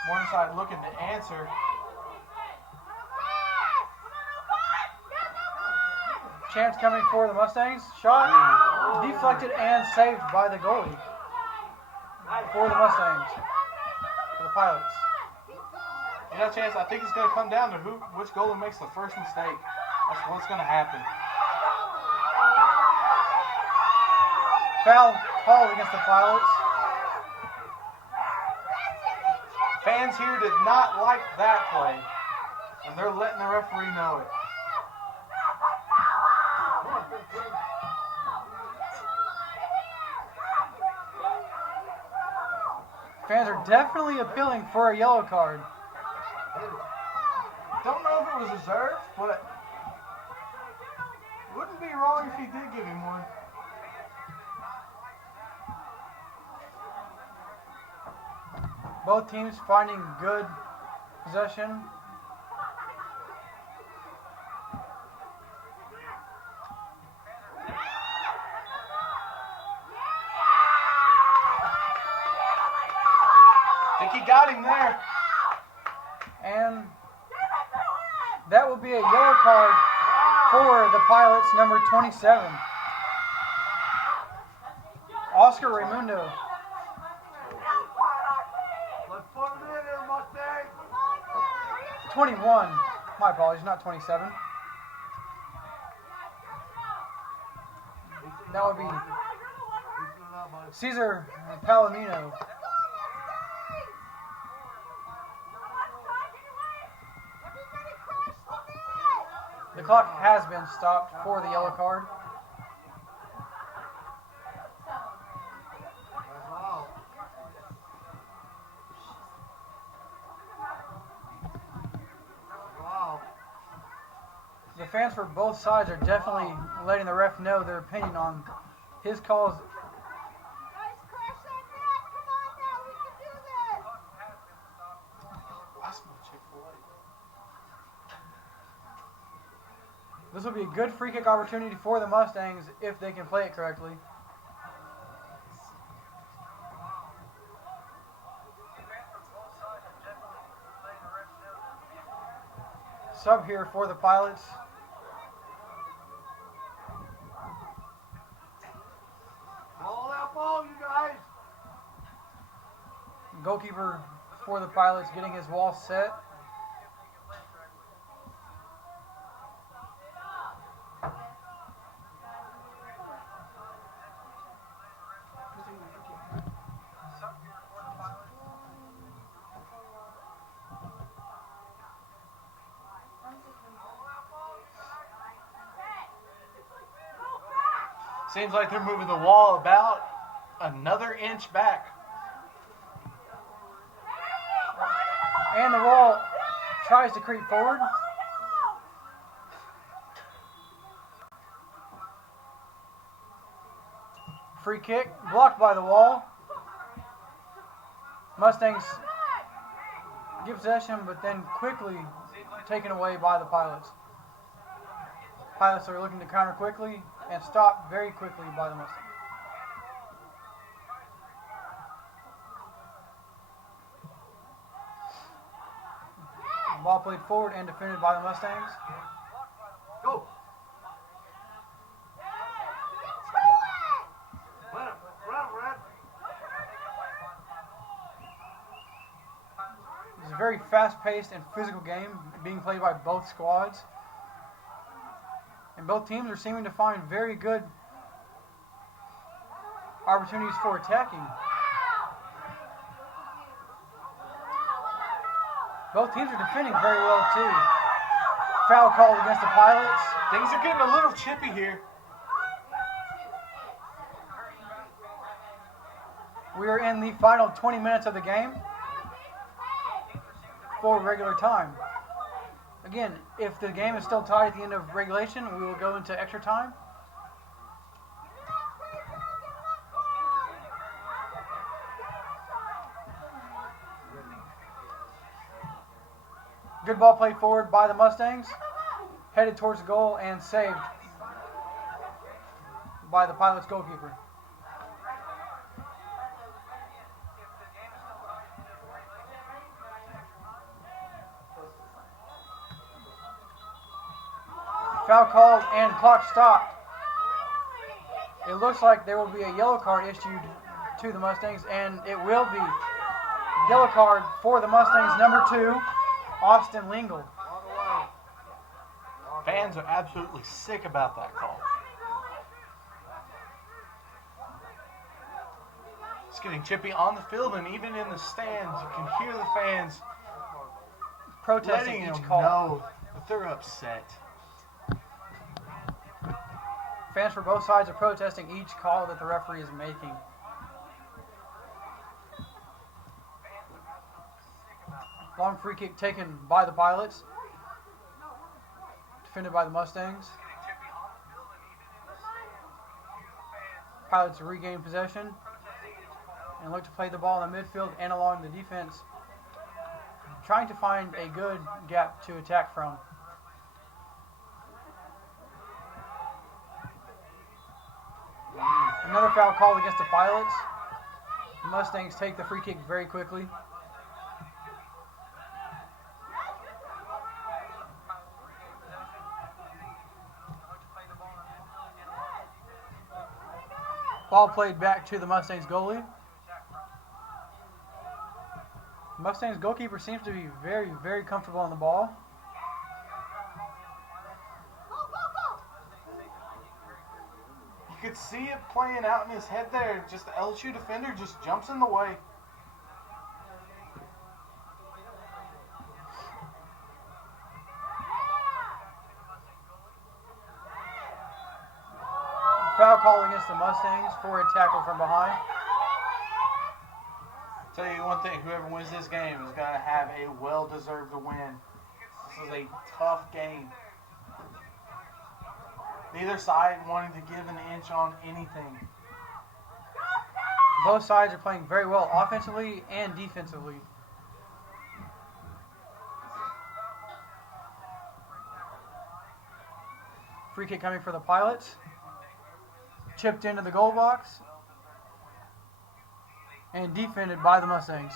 Morningside looking to answer. Chance coming for the Mustangs. Shot deflected and saved by the goalie for the Mustangs. For the Pilots. You know, Chance, I think it's going to come down to which goalie makes the first mistake. That's what's going to happen. Foul called against the Pilots. Fans here did not like that play, and they're letting the referee know it. Fans are definitely appealing for a yellow card. Don't know if it was deserved, but wouldn't be wrong if he did give him one. Both teams finding good possession. I think he got him there. And that will be a yellow card for the Pilots, number 27. Oscar Raimundo. Let's put him in there, Mustang. 21. My apologies, not 27. That would be Cesar Palomino. The clock has been stopped for the yellow card. The fans for both sides are definitely letting the ref know their opinion on his calls. Guys, crash that net. Come on now, we can do this. This will be a good free kick opportunity for the Mustangs if they can play it correctly. Sub here for the Pilots. Roll that ball, you guys. Goalkeeper for the Pilots getting his wall set. Seems like they're moving the wall about another inch back. And the wall tries to creep forward. Free kick, blocked by the wall. Mustangs get possession, but then quickly taken away by the Pilots. Pilots are looking to counter quickly and stopped very quickly by the Mustangs. Ball played forward and defended by the Mustangs. Go. Let him. Red. It's a very fast-paced and physical game being played by both squads. And both teams are seeming to find very good opportunities for attacking. Both teams are defending very well too. Foul called against the Pilots. Things are getting a little chippy here. We are in the final 20 minutes of the game for regular time. Again, if the game is still tied at the end of regulation, we will go into extra time. Good ball played forward by the Mustangs. Headed towards the goal and saved by the Pilots goalkeeper. Foul called and clock stopped. It looks like there will be a yellow card issued to the Mustangs, and it will be yellow card for the Mustangs, number 2, Austin Lingle. Fans are absolutely sick about that call. It's getting chippy on the field and even in the stands. You can hear the fans Protesting letting each them call. know that they're upset. Fans for both sides are protesting each call that the referee is making. Long free kick taken by the Pilots. Defended by the Mustangs. Pilots regain possession and look to play the ball in the midfield and along the defense, trying to find a good gap to attack from. Another foul called against the Pilots. The Mustangs take the free kick very quickly. Ball played back to the Mustangs goalie. Mustangs goalkeeper seems to be very, very comfortable on the ball. You could see it playing out in his head there. Just the LSU defender just jumps in the way. Foul call against the Mustangs for a tackle from behind. Tell you one thing, whoever wins this game is going to have a well-deserved win. This is a tough game. Neither side wanting to give an inch on anything. Both sides are playing very well offensively and defensively. Free kick coming for the Pilots. Chipped into the goal box. And defended by the Mustangs.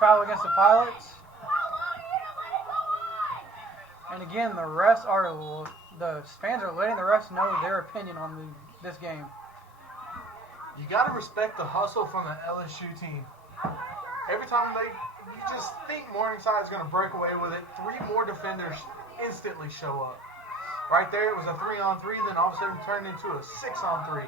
Foul against the Pilots. And again, the fans are letting the refs know their opinion on this game. You got to respect the hustle from the LSU team. Every time you just think Morningside is going to break away with it, 3 more defenders instantly show up. Right there, it was a 3-on-3, then all of a sudden turned into a 6-on-3.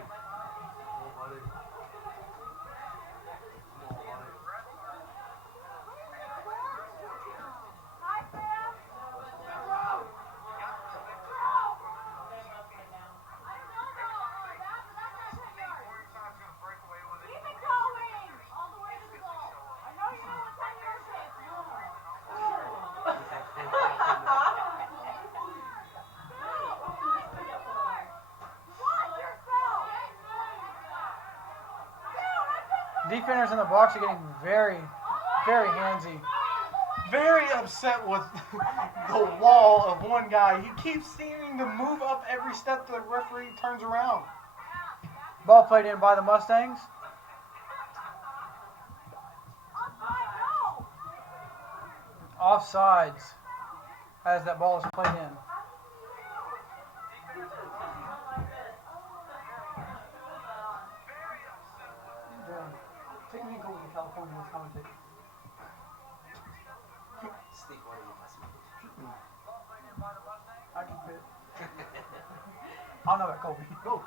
Defenders in the box are getting very, very handsy. Very upset with the wall of one guy. He keeps seeming to move up every step the referee turns around. Ball played in by the Mustangs. Offsides as that ball is played in. Take me and go to California with commentate. Steve, what are you messing with? I can fit. I'll know that, Colby. Go.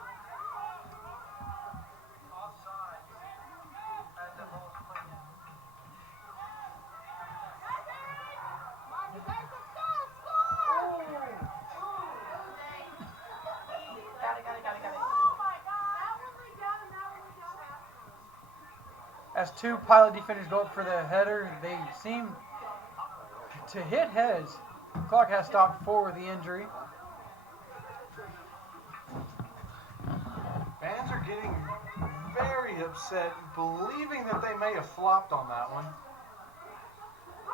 As 2 Pilot defenders go up for the header, they seem to hit heads. The clock has stopped for the injury. Fans are getting very upset, believing that they may have flopped on that one.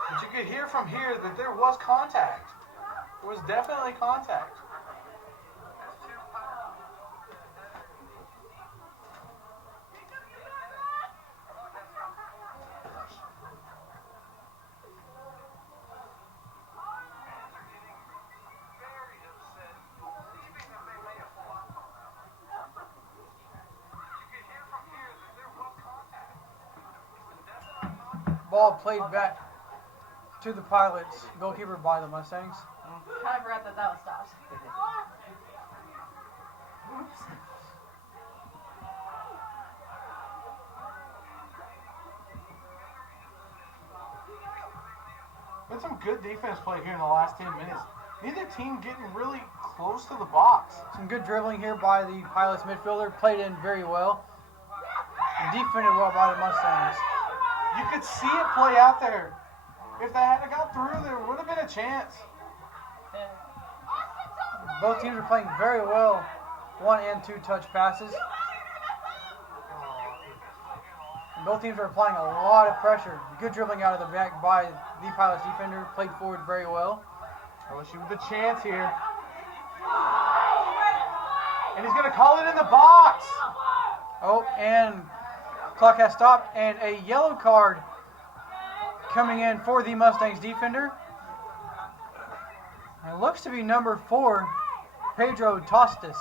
But you could hear from here that there was contact. There was definitely contact. Ball played back to the Pilots. Goalkeeper by the Mustangs. I forgot that was stopped. Been some good defense play here in the last 10 minutes. Neither team getting really close to the box. Some good dribbling here by the Pilots midfielder. Played in very well. And defended well by the Mustangs. You could see it play out there. If they had got through, there would have been a chance. Both teams are playing very well. 1 and 2 touch passes. And both teams are applying a lot of pressure. Good dribbling out of the back by the Pilots defender. Played forward very well. LSU with a chance here. And he's going to call it in the box. Oh, and clock has stopped. And a yellow card coming in for the Mustangs defender. And it looks to be number 4, Pedro Tostas.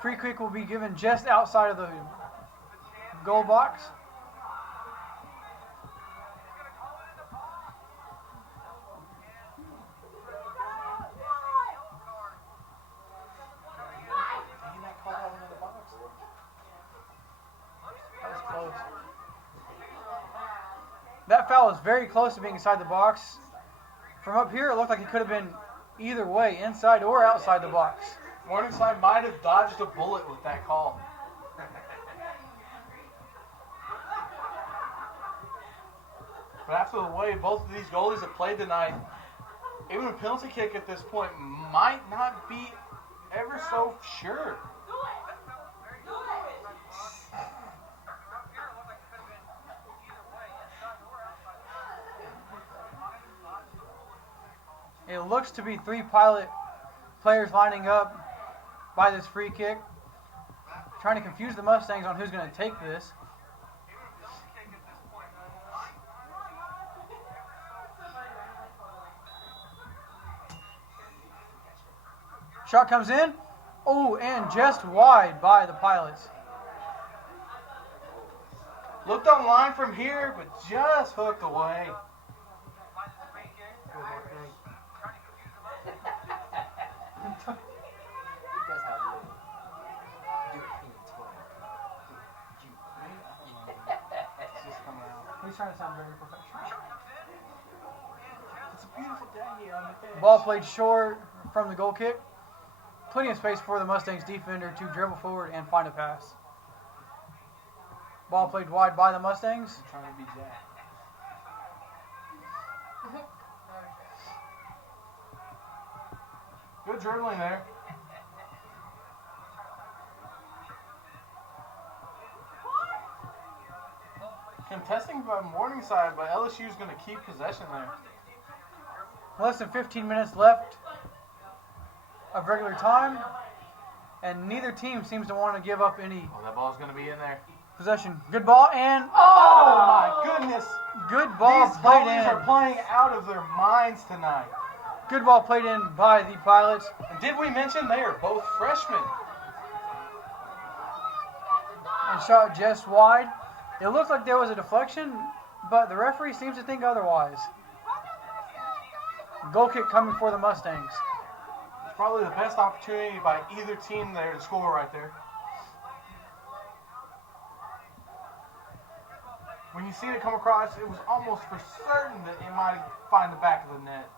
Free kick will be given just outside of the goal box. That foul is very close to being inside the box. From up here, it looked like it could have been either way, inside or outside the box. Morningside might have dodged a bullet with that call. But after the way both of these goalies have played tonight, even a penalty kick at this point might not be ever so sure. It looks to be 3 Pilot players lining up by this free kick, trying to confuse the Mustangs on who's going to take this. Shot comes in. Oh, and just wide by the Pilots. Looked online from here, but just hooked away. He's trying to sound very professional. It's a beautiful day here on the pitch. Ball played short from the goal kick. Plenty of space for the Mustangs defender to dribble forward and find a pass. Ball played wide by the Mustangs. Trying to be Jack. Good dribbling there. Contesting by Morningside, but LSU is going to keep possession there. Less than 15 minutes left of regular time, and neither team seems to want to give up any Oh, that ball's going to be in there. possession. Good ball, and Oh my goodness! good ball These played goalies are in. playing out of their minds tonight. Good ball played in by the Pilots. And did we mention they are both freshmen? And shot just wide. It looked like there was a deflection, but the referee seems to think otherwise. Goal kick coming for the Mustangs. It's probably the best opportunity by either team there to score right there. When you see it come across, it was almost for certain that it might find the back of the net.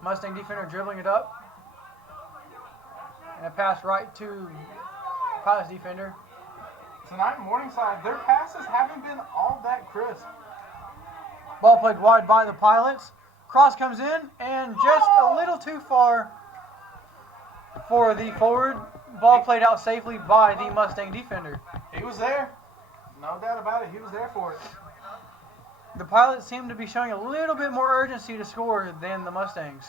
Mustang defender dribbling it up. And a pass right to Pilots defender. Tonight, Morningside, their passes haven't been all that crisp. Ball played wide by the Pilots. Cross comes in and just a little too far for the forward. Ball played out safely by the Mustang defender. He was there. No doubt about it. He was there for it. The Pilots seem to be showing a little bit more urgency to score than the Mustangs.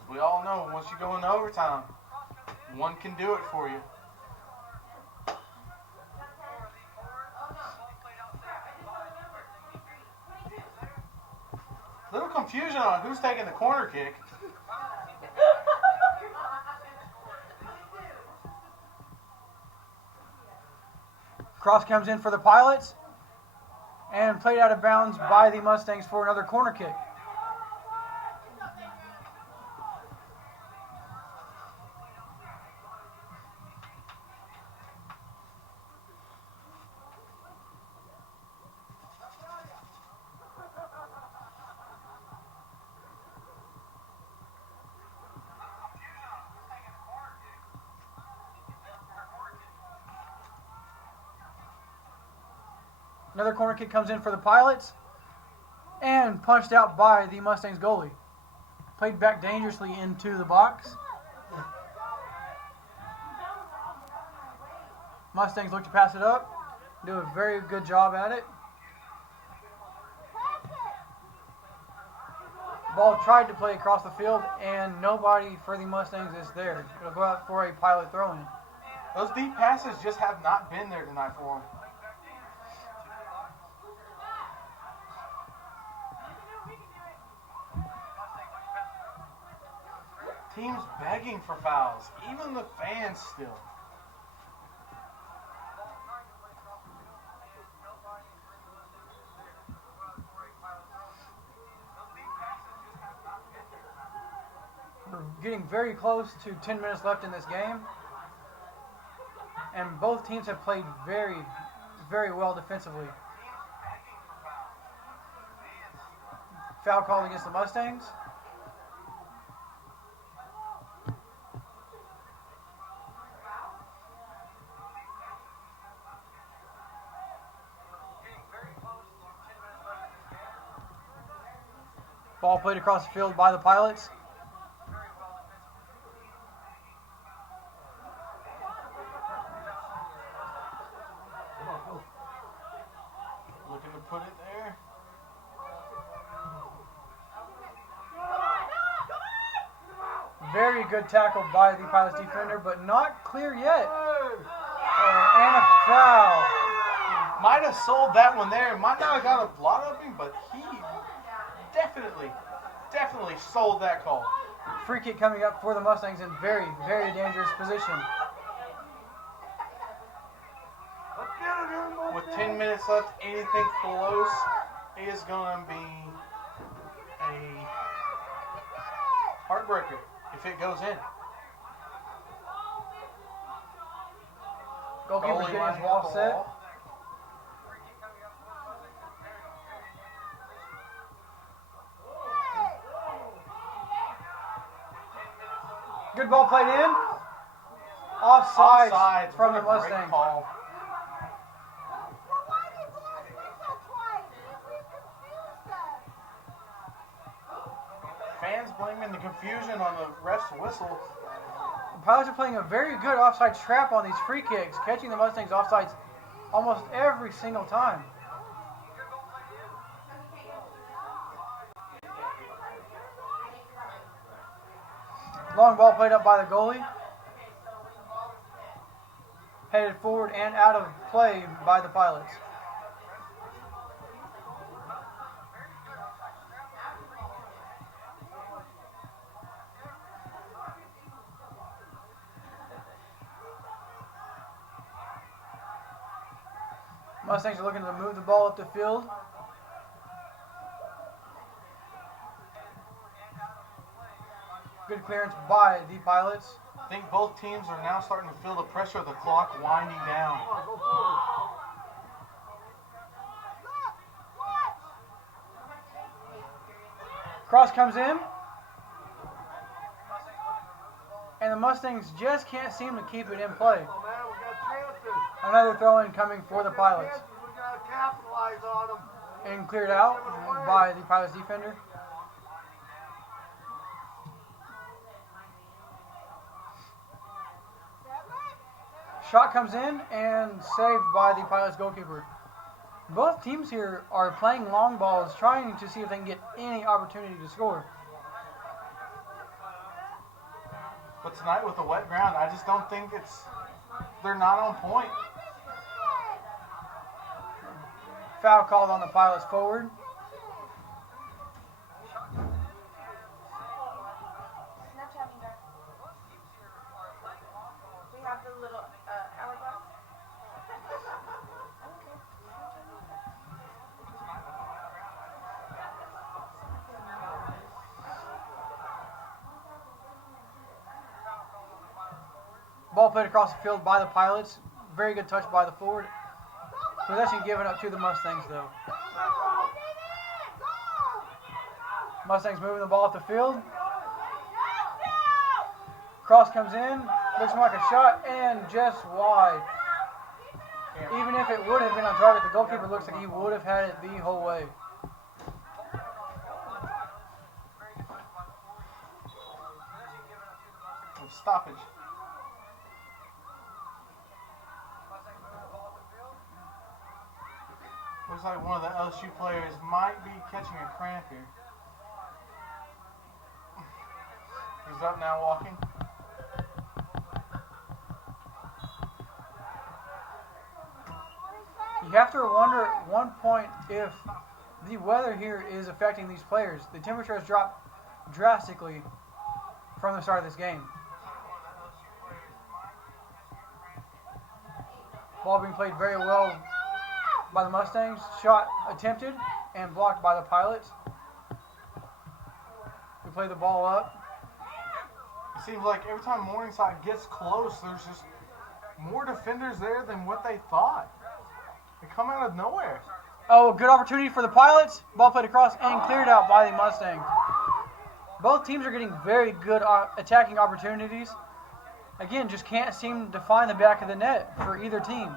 As we all know, once you go into overtime, one can do it for you. Little confusion on who's taking the corner kick. Cross comes in for the Pilots and played out of bounds by the Mustangs for another corner kick. Another corner kick comes in for the Pilots and punched out by the Mustangs goalie. Played back dangerously into the box. Mustangs look to pass it up. Do a very good job at it. Ball tried to play across the field, and nobody for the Mustangs is there. It'll go out for a Pilot throw-in. Those deep passes just have not been there tonight for them. Teams begging for fouls, even the fans still. We're getting very close to 10 minutes left in this game. And both teams have played very, very well defensively. Foul called against the Mustangs. Ball played across the field by the Pilots. Looking to put it there. Very good tackle by the Pilots defender, but not clear yet. And a foul. Might have sold that one there. Might not have got a lot of him, but he definitely sold that call. Free kick coming up for the Mustangs in very, very dangerous position. With 10 minutes left, anything close is going to be a heartbreaker if it goes in. Goalkeeper's Goalie getting might his hit wall the set. wall. Good ball played in. Offside Offsides from the what a great Mustangs. call. Well, why did Ross do that twice? We confused us. Fans blaming the confusion on the ref's whistle. The Pilots are playing a very good offside trap on these free kicks, catching the Mustangs offsides almost every single time. Long ball played up by the goalie. Headed forward and out of play by the Pilots. Mustangs are looking to move the ball up the field. Good clearance by the Pilots. I think both teams are now starting to feel the pressure of the clock winding down. Cross comes in. And the Mustangs just can't seem to keep it in play. Oh man, we got chances. Another throw-in coming for the Pilots. Chances, we gotta capitalize on them. And cleared out by the Pilots defender. Shot comes in and saved by the Pilots goalkeeper. Both teams here are playing long balls, trying to see if they can get any opportunity to score. But tonight with the wet ground, I just don't think they're not on point. Foul called on the Pilots forward. Snapchat me back. We have the little hourglass. Ball played across the field by the Pilots. Very good touch by the forward. Possession given up to the Mustangs though. Mustangs moving the ball up the field. Cross comes in. Looks like a shot and just wide. Even if it would have been on target, the goalkeeper looks like he would have had it the whole way. Stoppage. Looks like one of the LSU players might be catching a cramp here. He's up now walking. You have to wonder at one point if the weather here is affecting these players. The temperature has dropped drastically from the start of this game. Ball being played very well by the Mustangs. Shot attempted and blocked by the Pilots. We play the ball up. It seems like every time Morningside gets close, there's just more defenders there than what they thought. They come out of nowhere. Oh, good opportunity for the Pilots. Ball played across and cleared out by the Mustangs. Both teams are getting very good attacking opportunities. Again, just can't seem to find the back of the net for either team.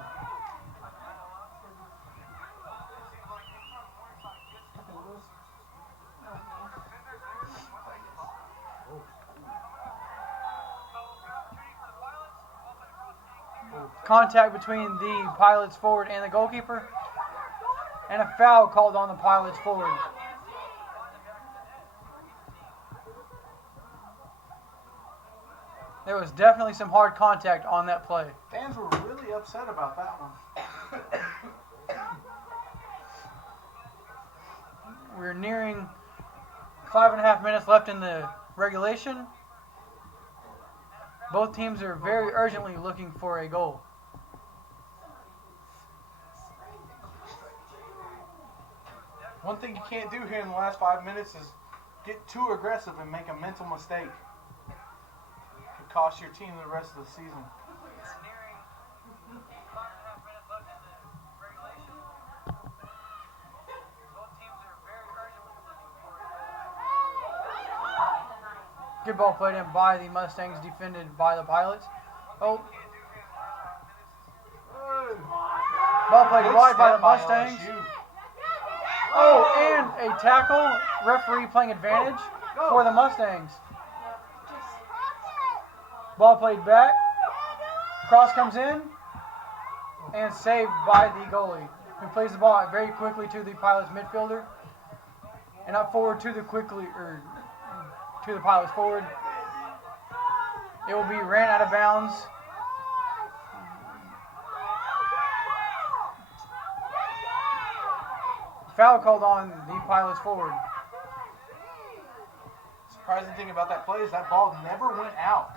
Contact between the Pilots forward and the goalkeeper. And a foul called on the Pilots forward. There was definitely some hard contact on that play. Fans were really upset about that one. We're nearing 5.5 minutes left in the regulation. Both teams are very urgently looking for a goal. One thing you can't do here in the last 5 minutes is get too aggressive and make a mental mistake. Could cost your team the rest of the season. Good ball played in by the Mustangs, defended by the Pilots. Oh. Ball played wide by the Mustangs. Oh, and a tackle. Referee playing advantage for the Mustangs. Ball played back. Cross comes in. And saved by the goalie, who plays the ball out very quickly to the Pilots midfielder. And up forward to the Pilots forward. It will be ran out of bounds. Foul called on the Pilots forward. Surprising thing about that play is that ball never went out.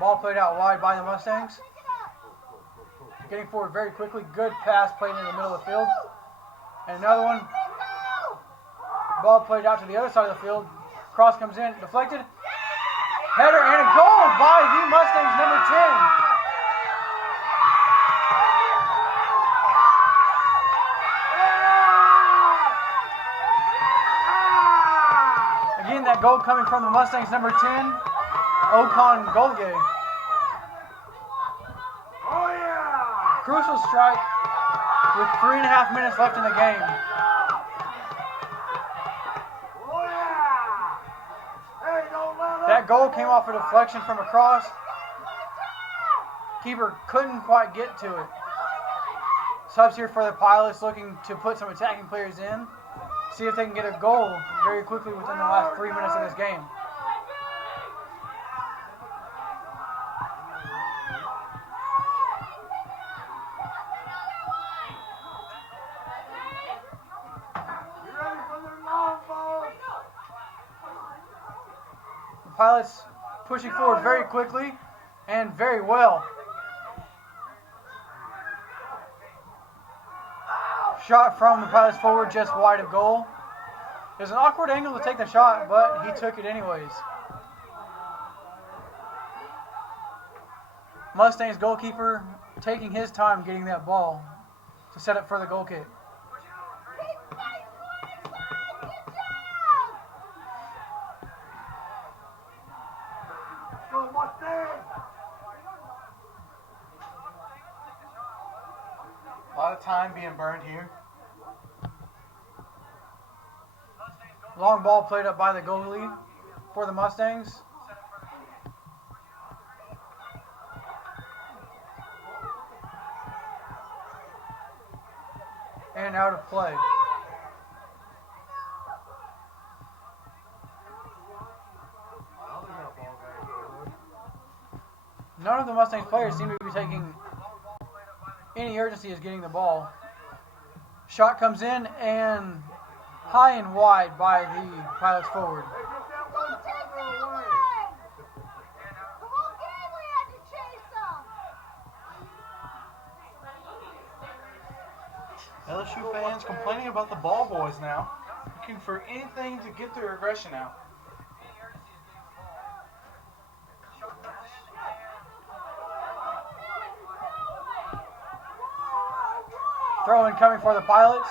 Ball played out wide by the Mustangs. Getting forward very quickly. Good pass played in the middle of the field. And another one. Ball played out to the other side of the field. Cross comes in. Deflected. Header and a goal by the Mustangs, number 10. Again, that goal coming from the Mustangs, number 10, Ocon Golgay. Crucial strike with 3.5 minutes left in the game. That goal came off a deflection from across. Keeper couldn't quite get to it. Subs here for the Pilots, looking to put some attacking players in. See if they can get a goal very quickly within the last 3 minutes of this game. Pilots pushing forward very quickly and very well. Shot from the Pilots forward, just wide of goal. It was an awkward angle to take the shot, but he took it anyways. Mustangs goalkeeper taking his time getting that ball to set up for the goal kick. A lot of time being burned here. Long ball played up by the goalie for the Mustangs. And out of play. None of the Mustangs players seem to be taking any urgency as getting the ball. Shot comes in and high and wide by the Pilots forward. LSU fans complaining about the ball boys now, looking for anything to get their aggression out. Throw in coming for the Pilots.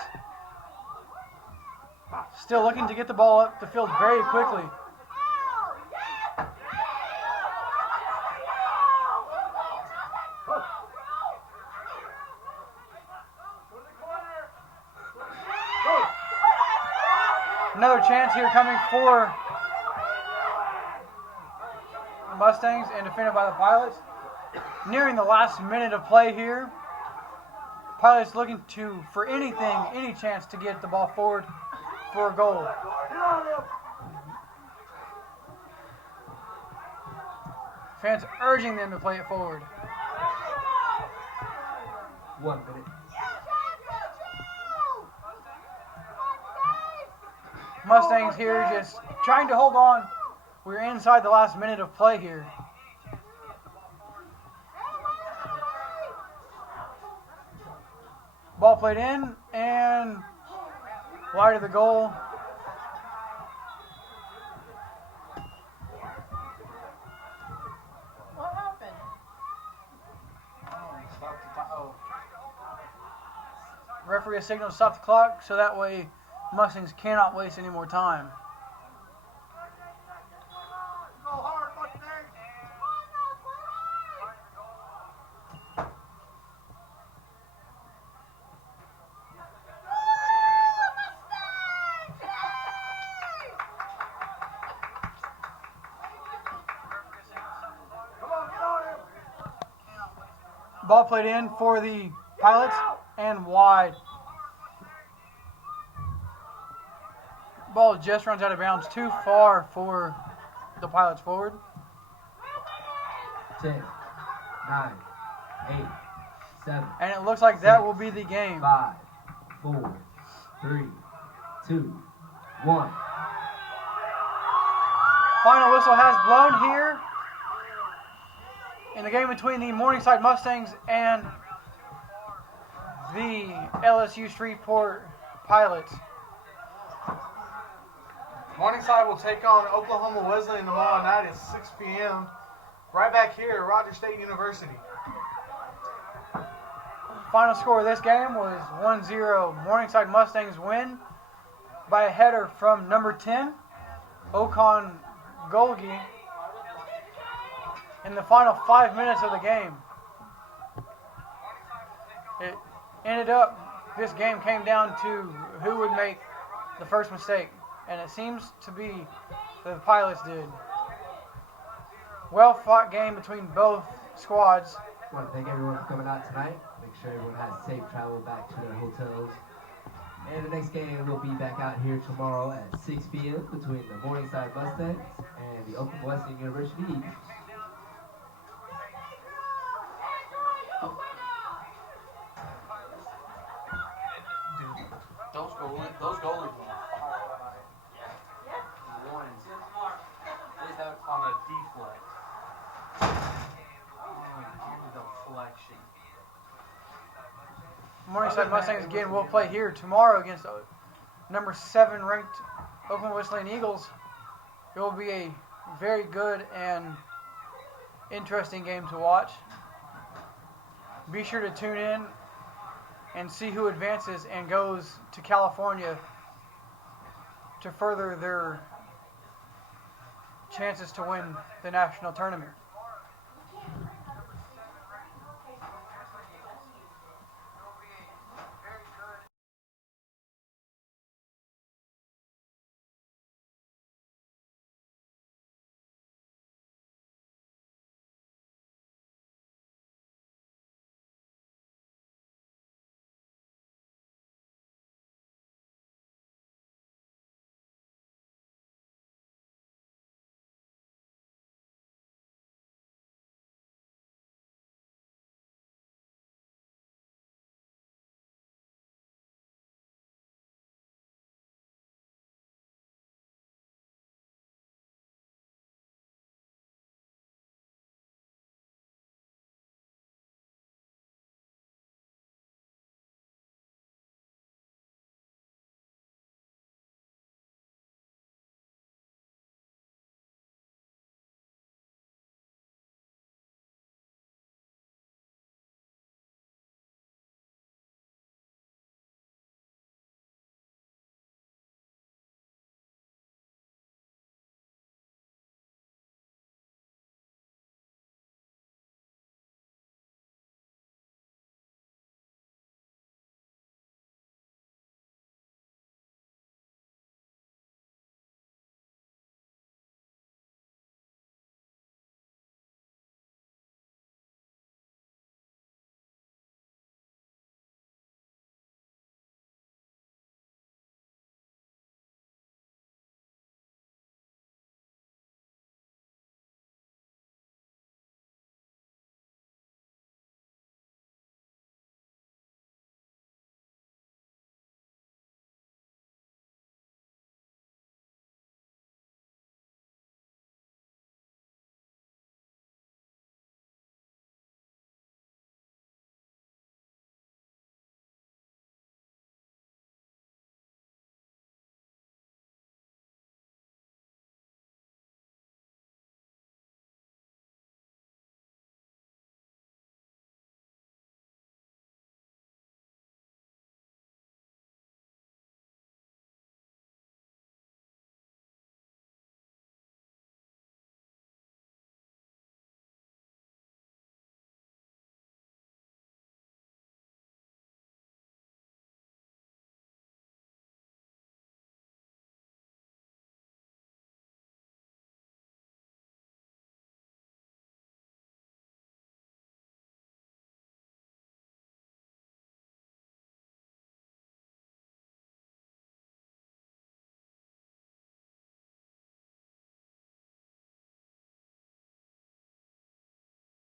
Still looking to get the ball up the field very quickly. Another chance here coming for the Mustangs and defended by the Pilots. Nearing the last minute of play here. Pilots looking for anything, any chance to get the ball forward for a goal. Fans urging them to play it forward. 1 minute. Mustangs here just trying to hold on. We're inside the last minute of play here. Ball played in and wide of the goal. What happened? Referee has signaled to stop the clock so that way Mustangs cannot waste any more time. Go hard, Mustang. Ball played in for the Pilots and wide. Ball just runs out of bounds, too far for the Pilots forward. 10, 9, 8, 7. And it looks like that will be the game. 5, 4, 3, 2, 1. Final whistle has blown here in the game between the Morningside Mustangs and the LSU Shreveport Pilots. Morningside will take on Oklahoma Wesleyan tomorrow night at 6 p.m. right back here at Rogers State University. Final score of this game was 1-0. Morningside Mustangs win by a header from number 10, Ocon Golgi, in the final 5 minutes of the game. It ended up, this game came down to who would make the first mistake, and it seems to be that the Pilots did. Well fought game between both squads. I want to thank everyone for coming out tonight. Make sure everyone has safe travel back to their hotels. And the next game will be back out here tomorrow at 6 p.m. between the Morningside Mustangs and the Oklahoma Wesleyan University Eagles. Those goalies One. is that on a deflect. Deflection. Morningside Mustangs again will play here tomorrow against number 7 ranked Oakland Whistling Eagles. It will be a very good and interesting game to watch. Be sure to tune in and see who advances and goes to California to further their chances to win the national tournament.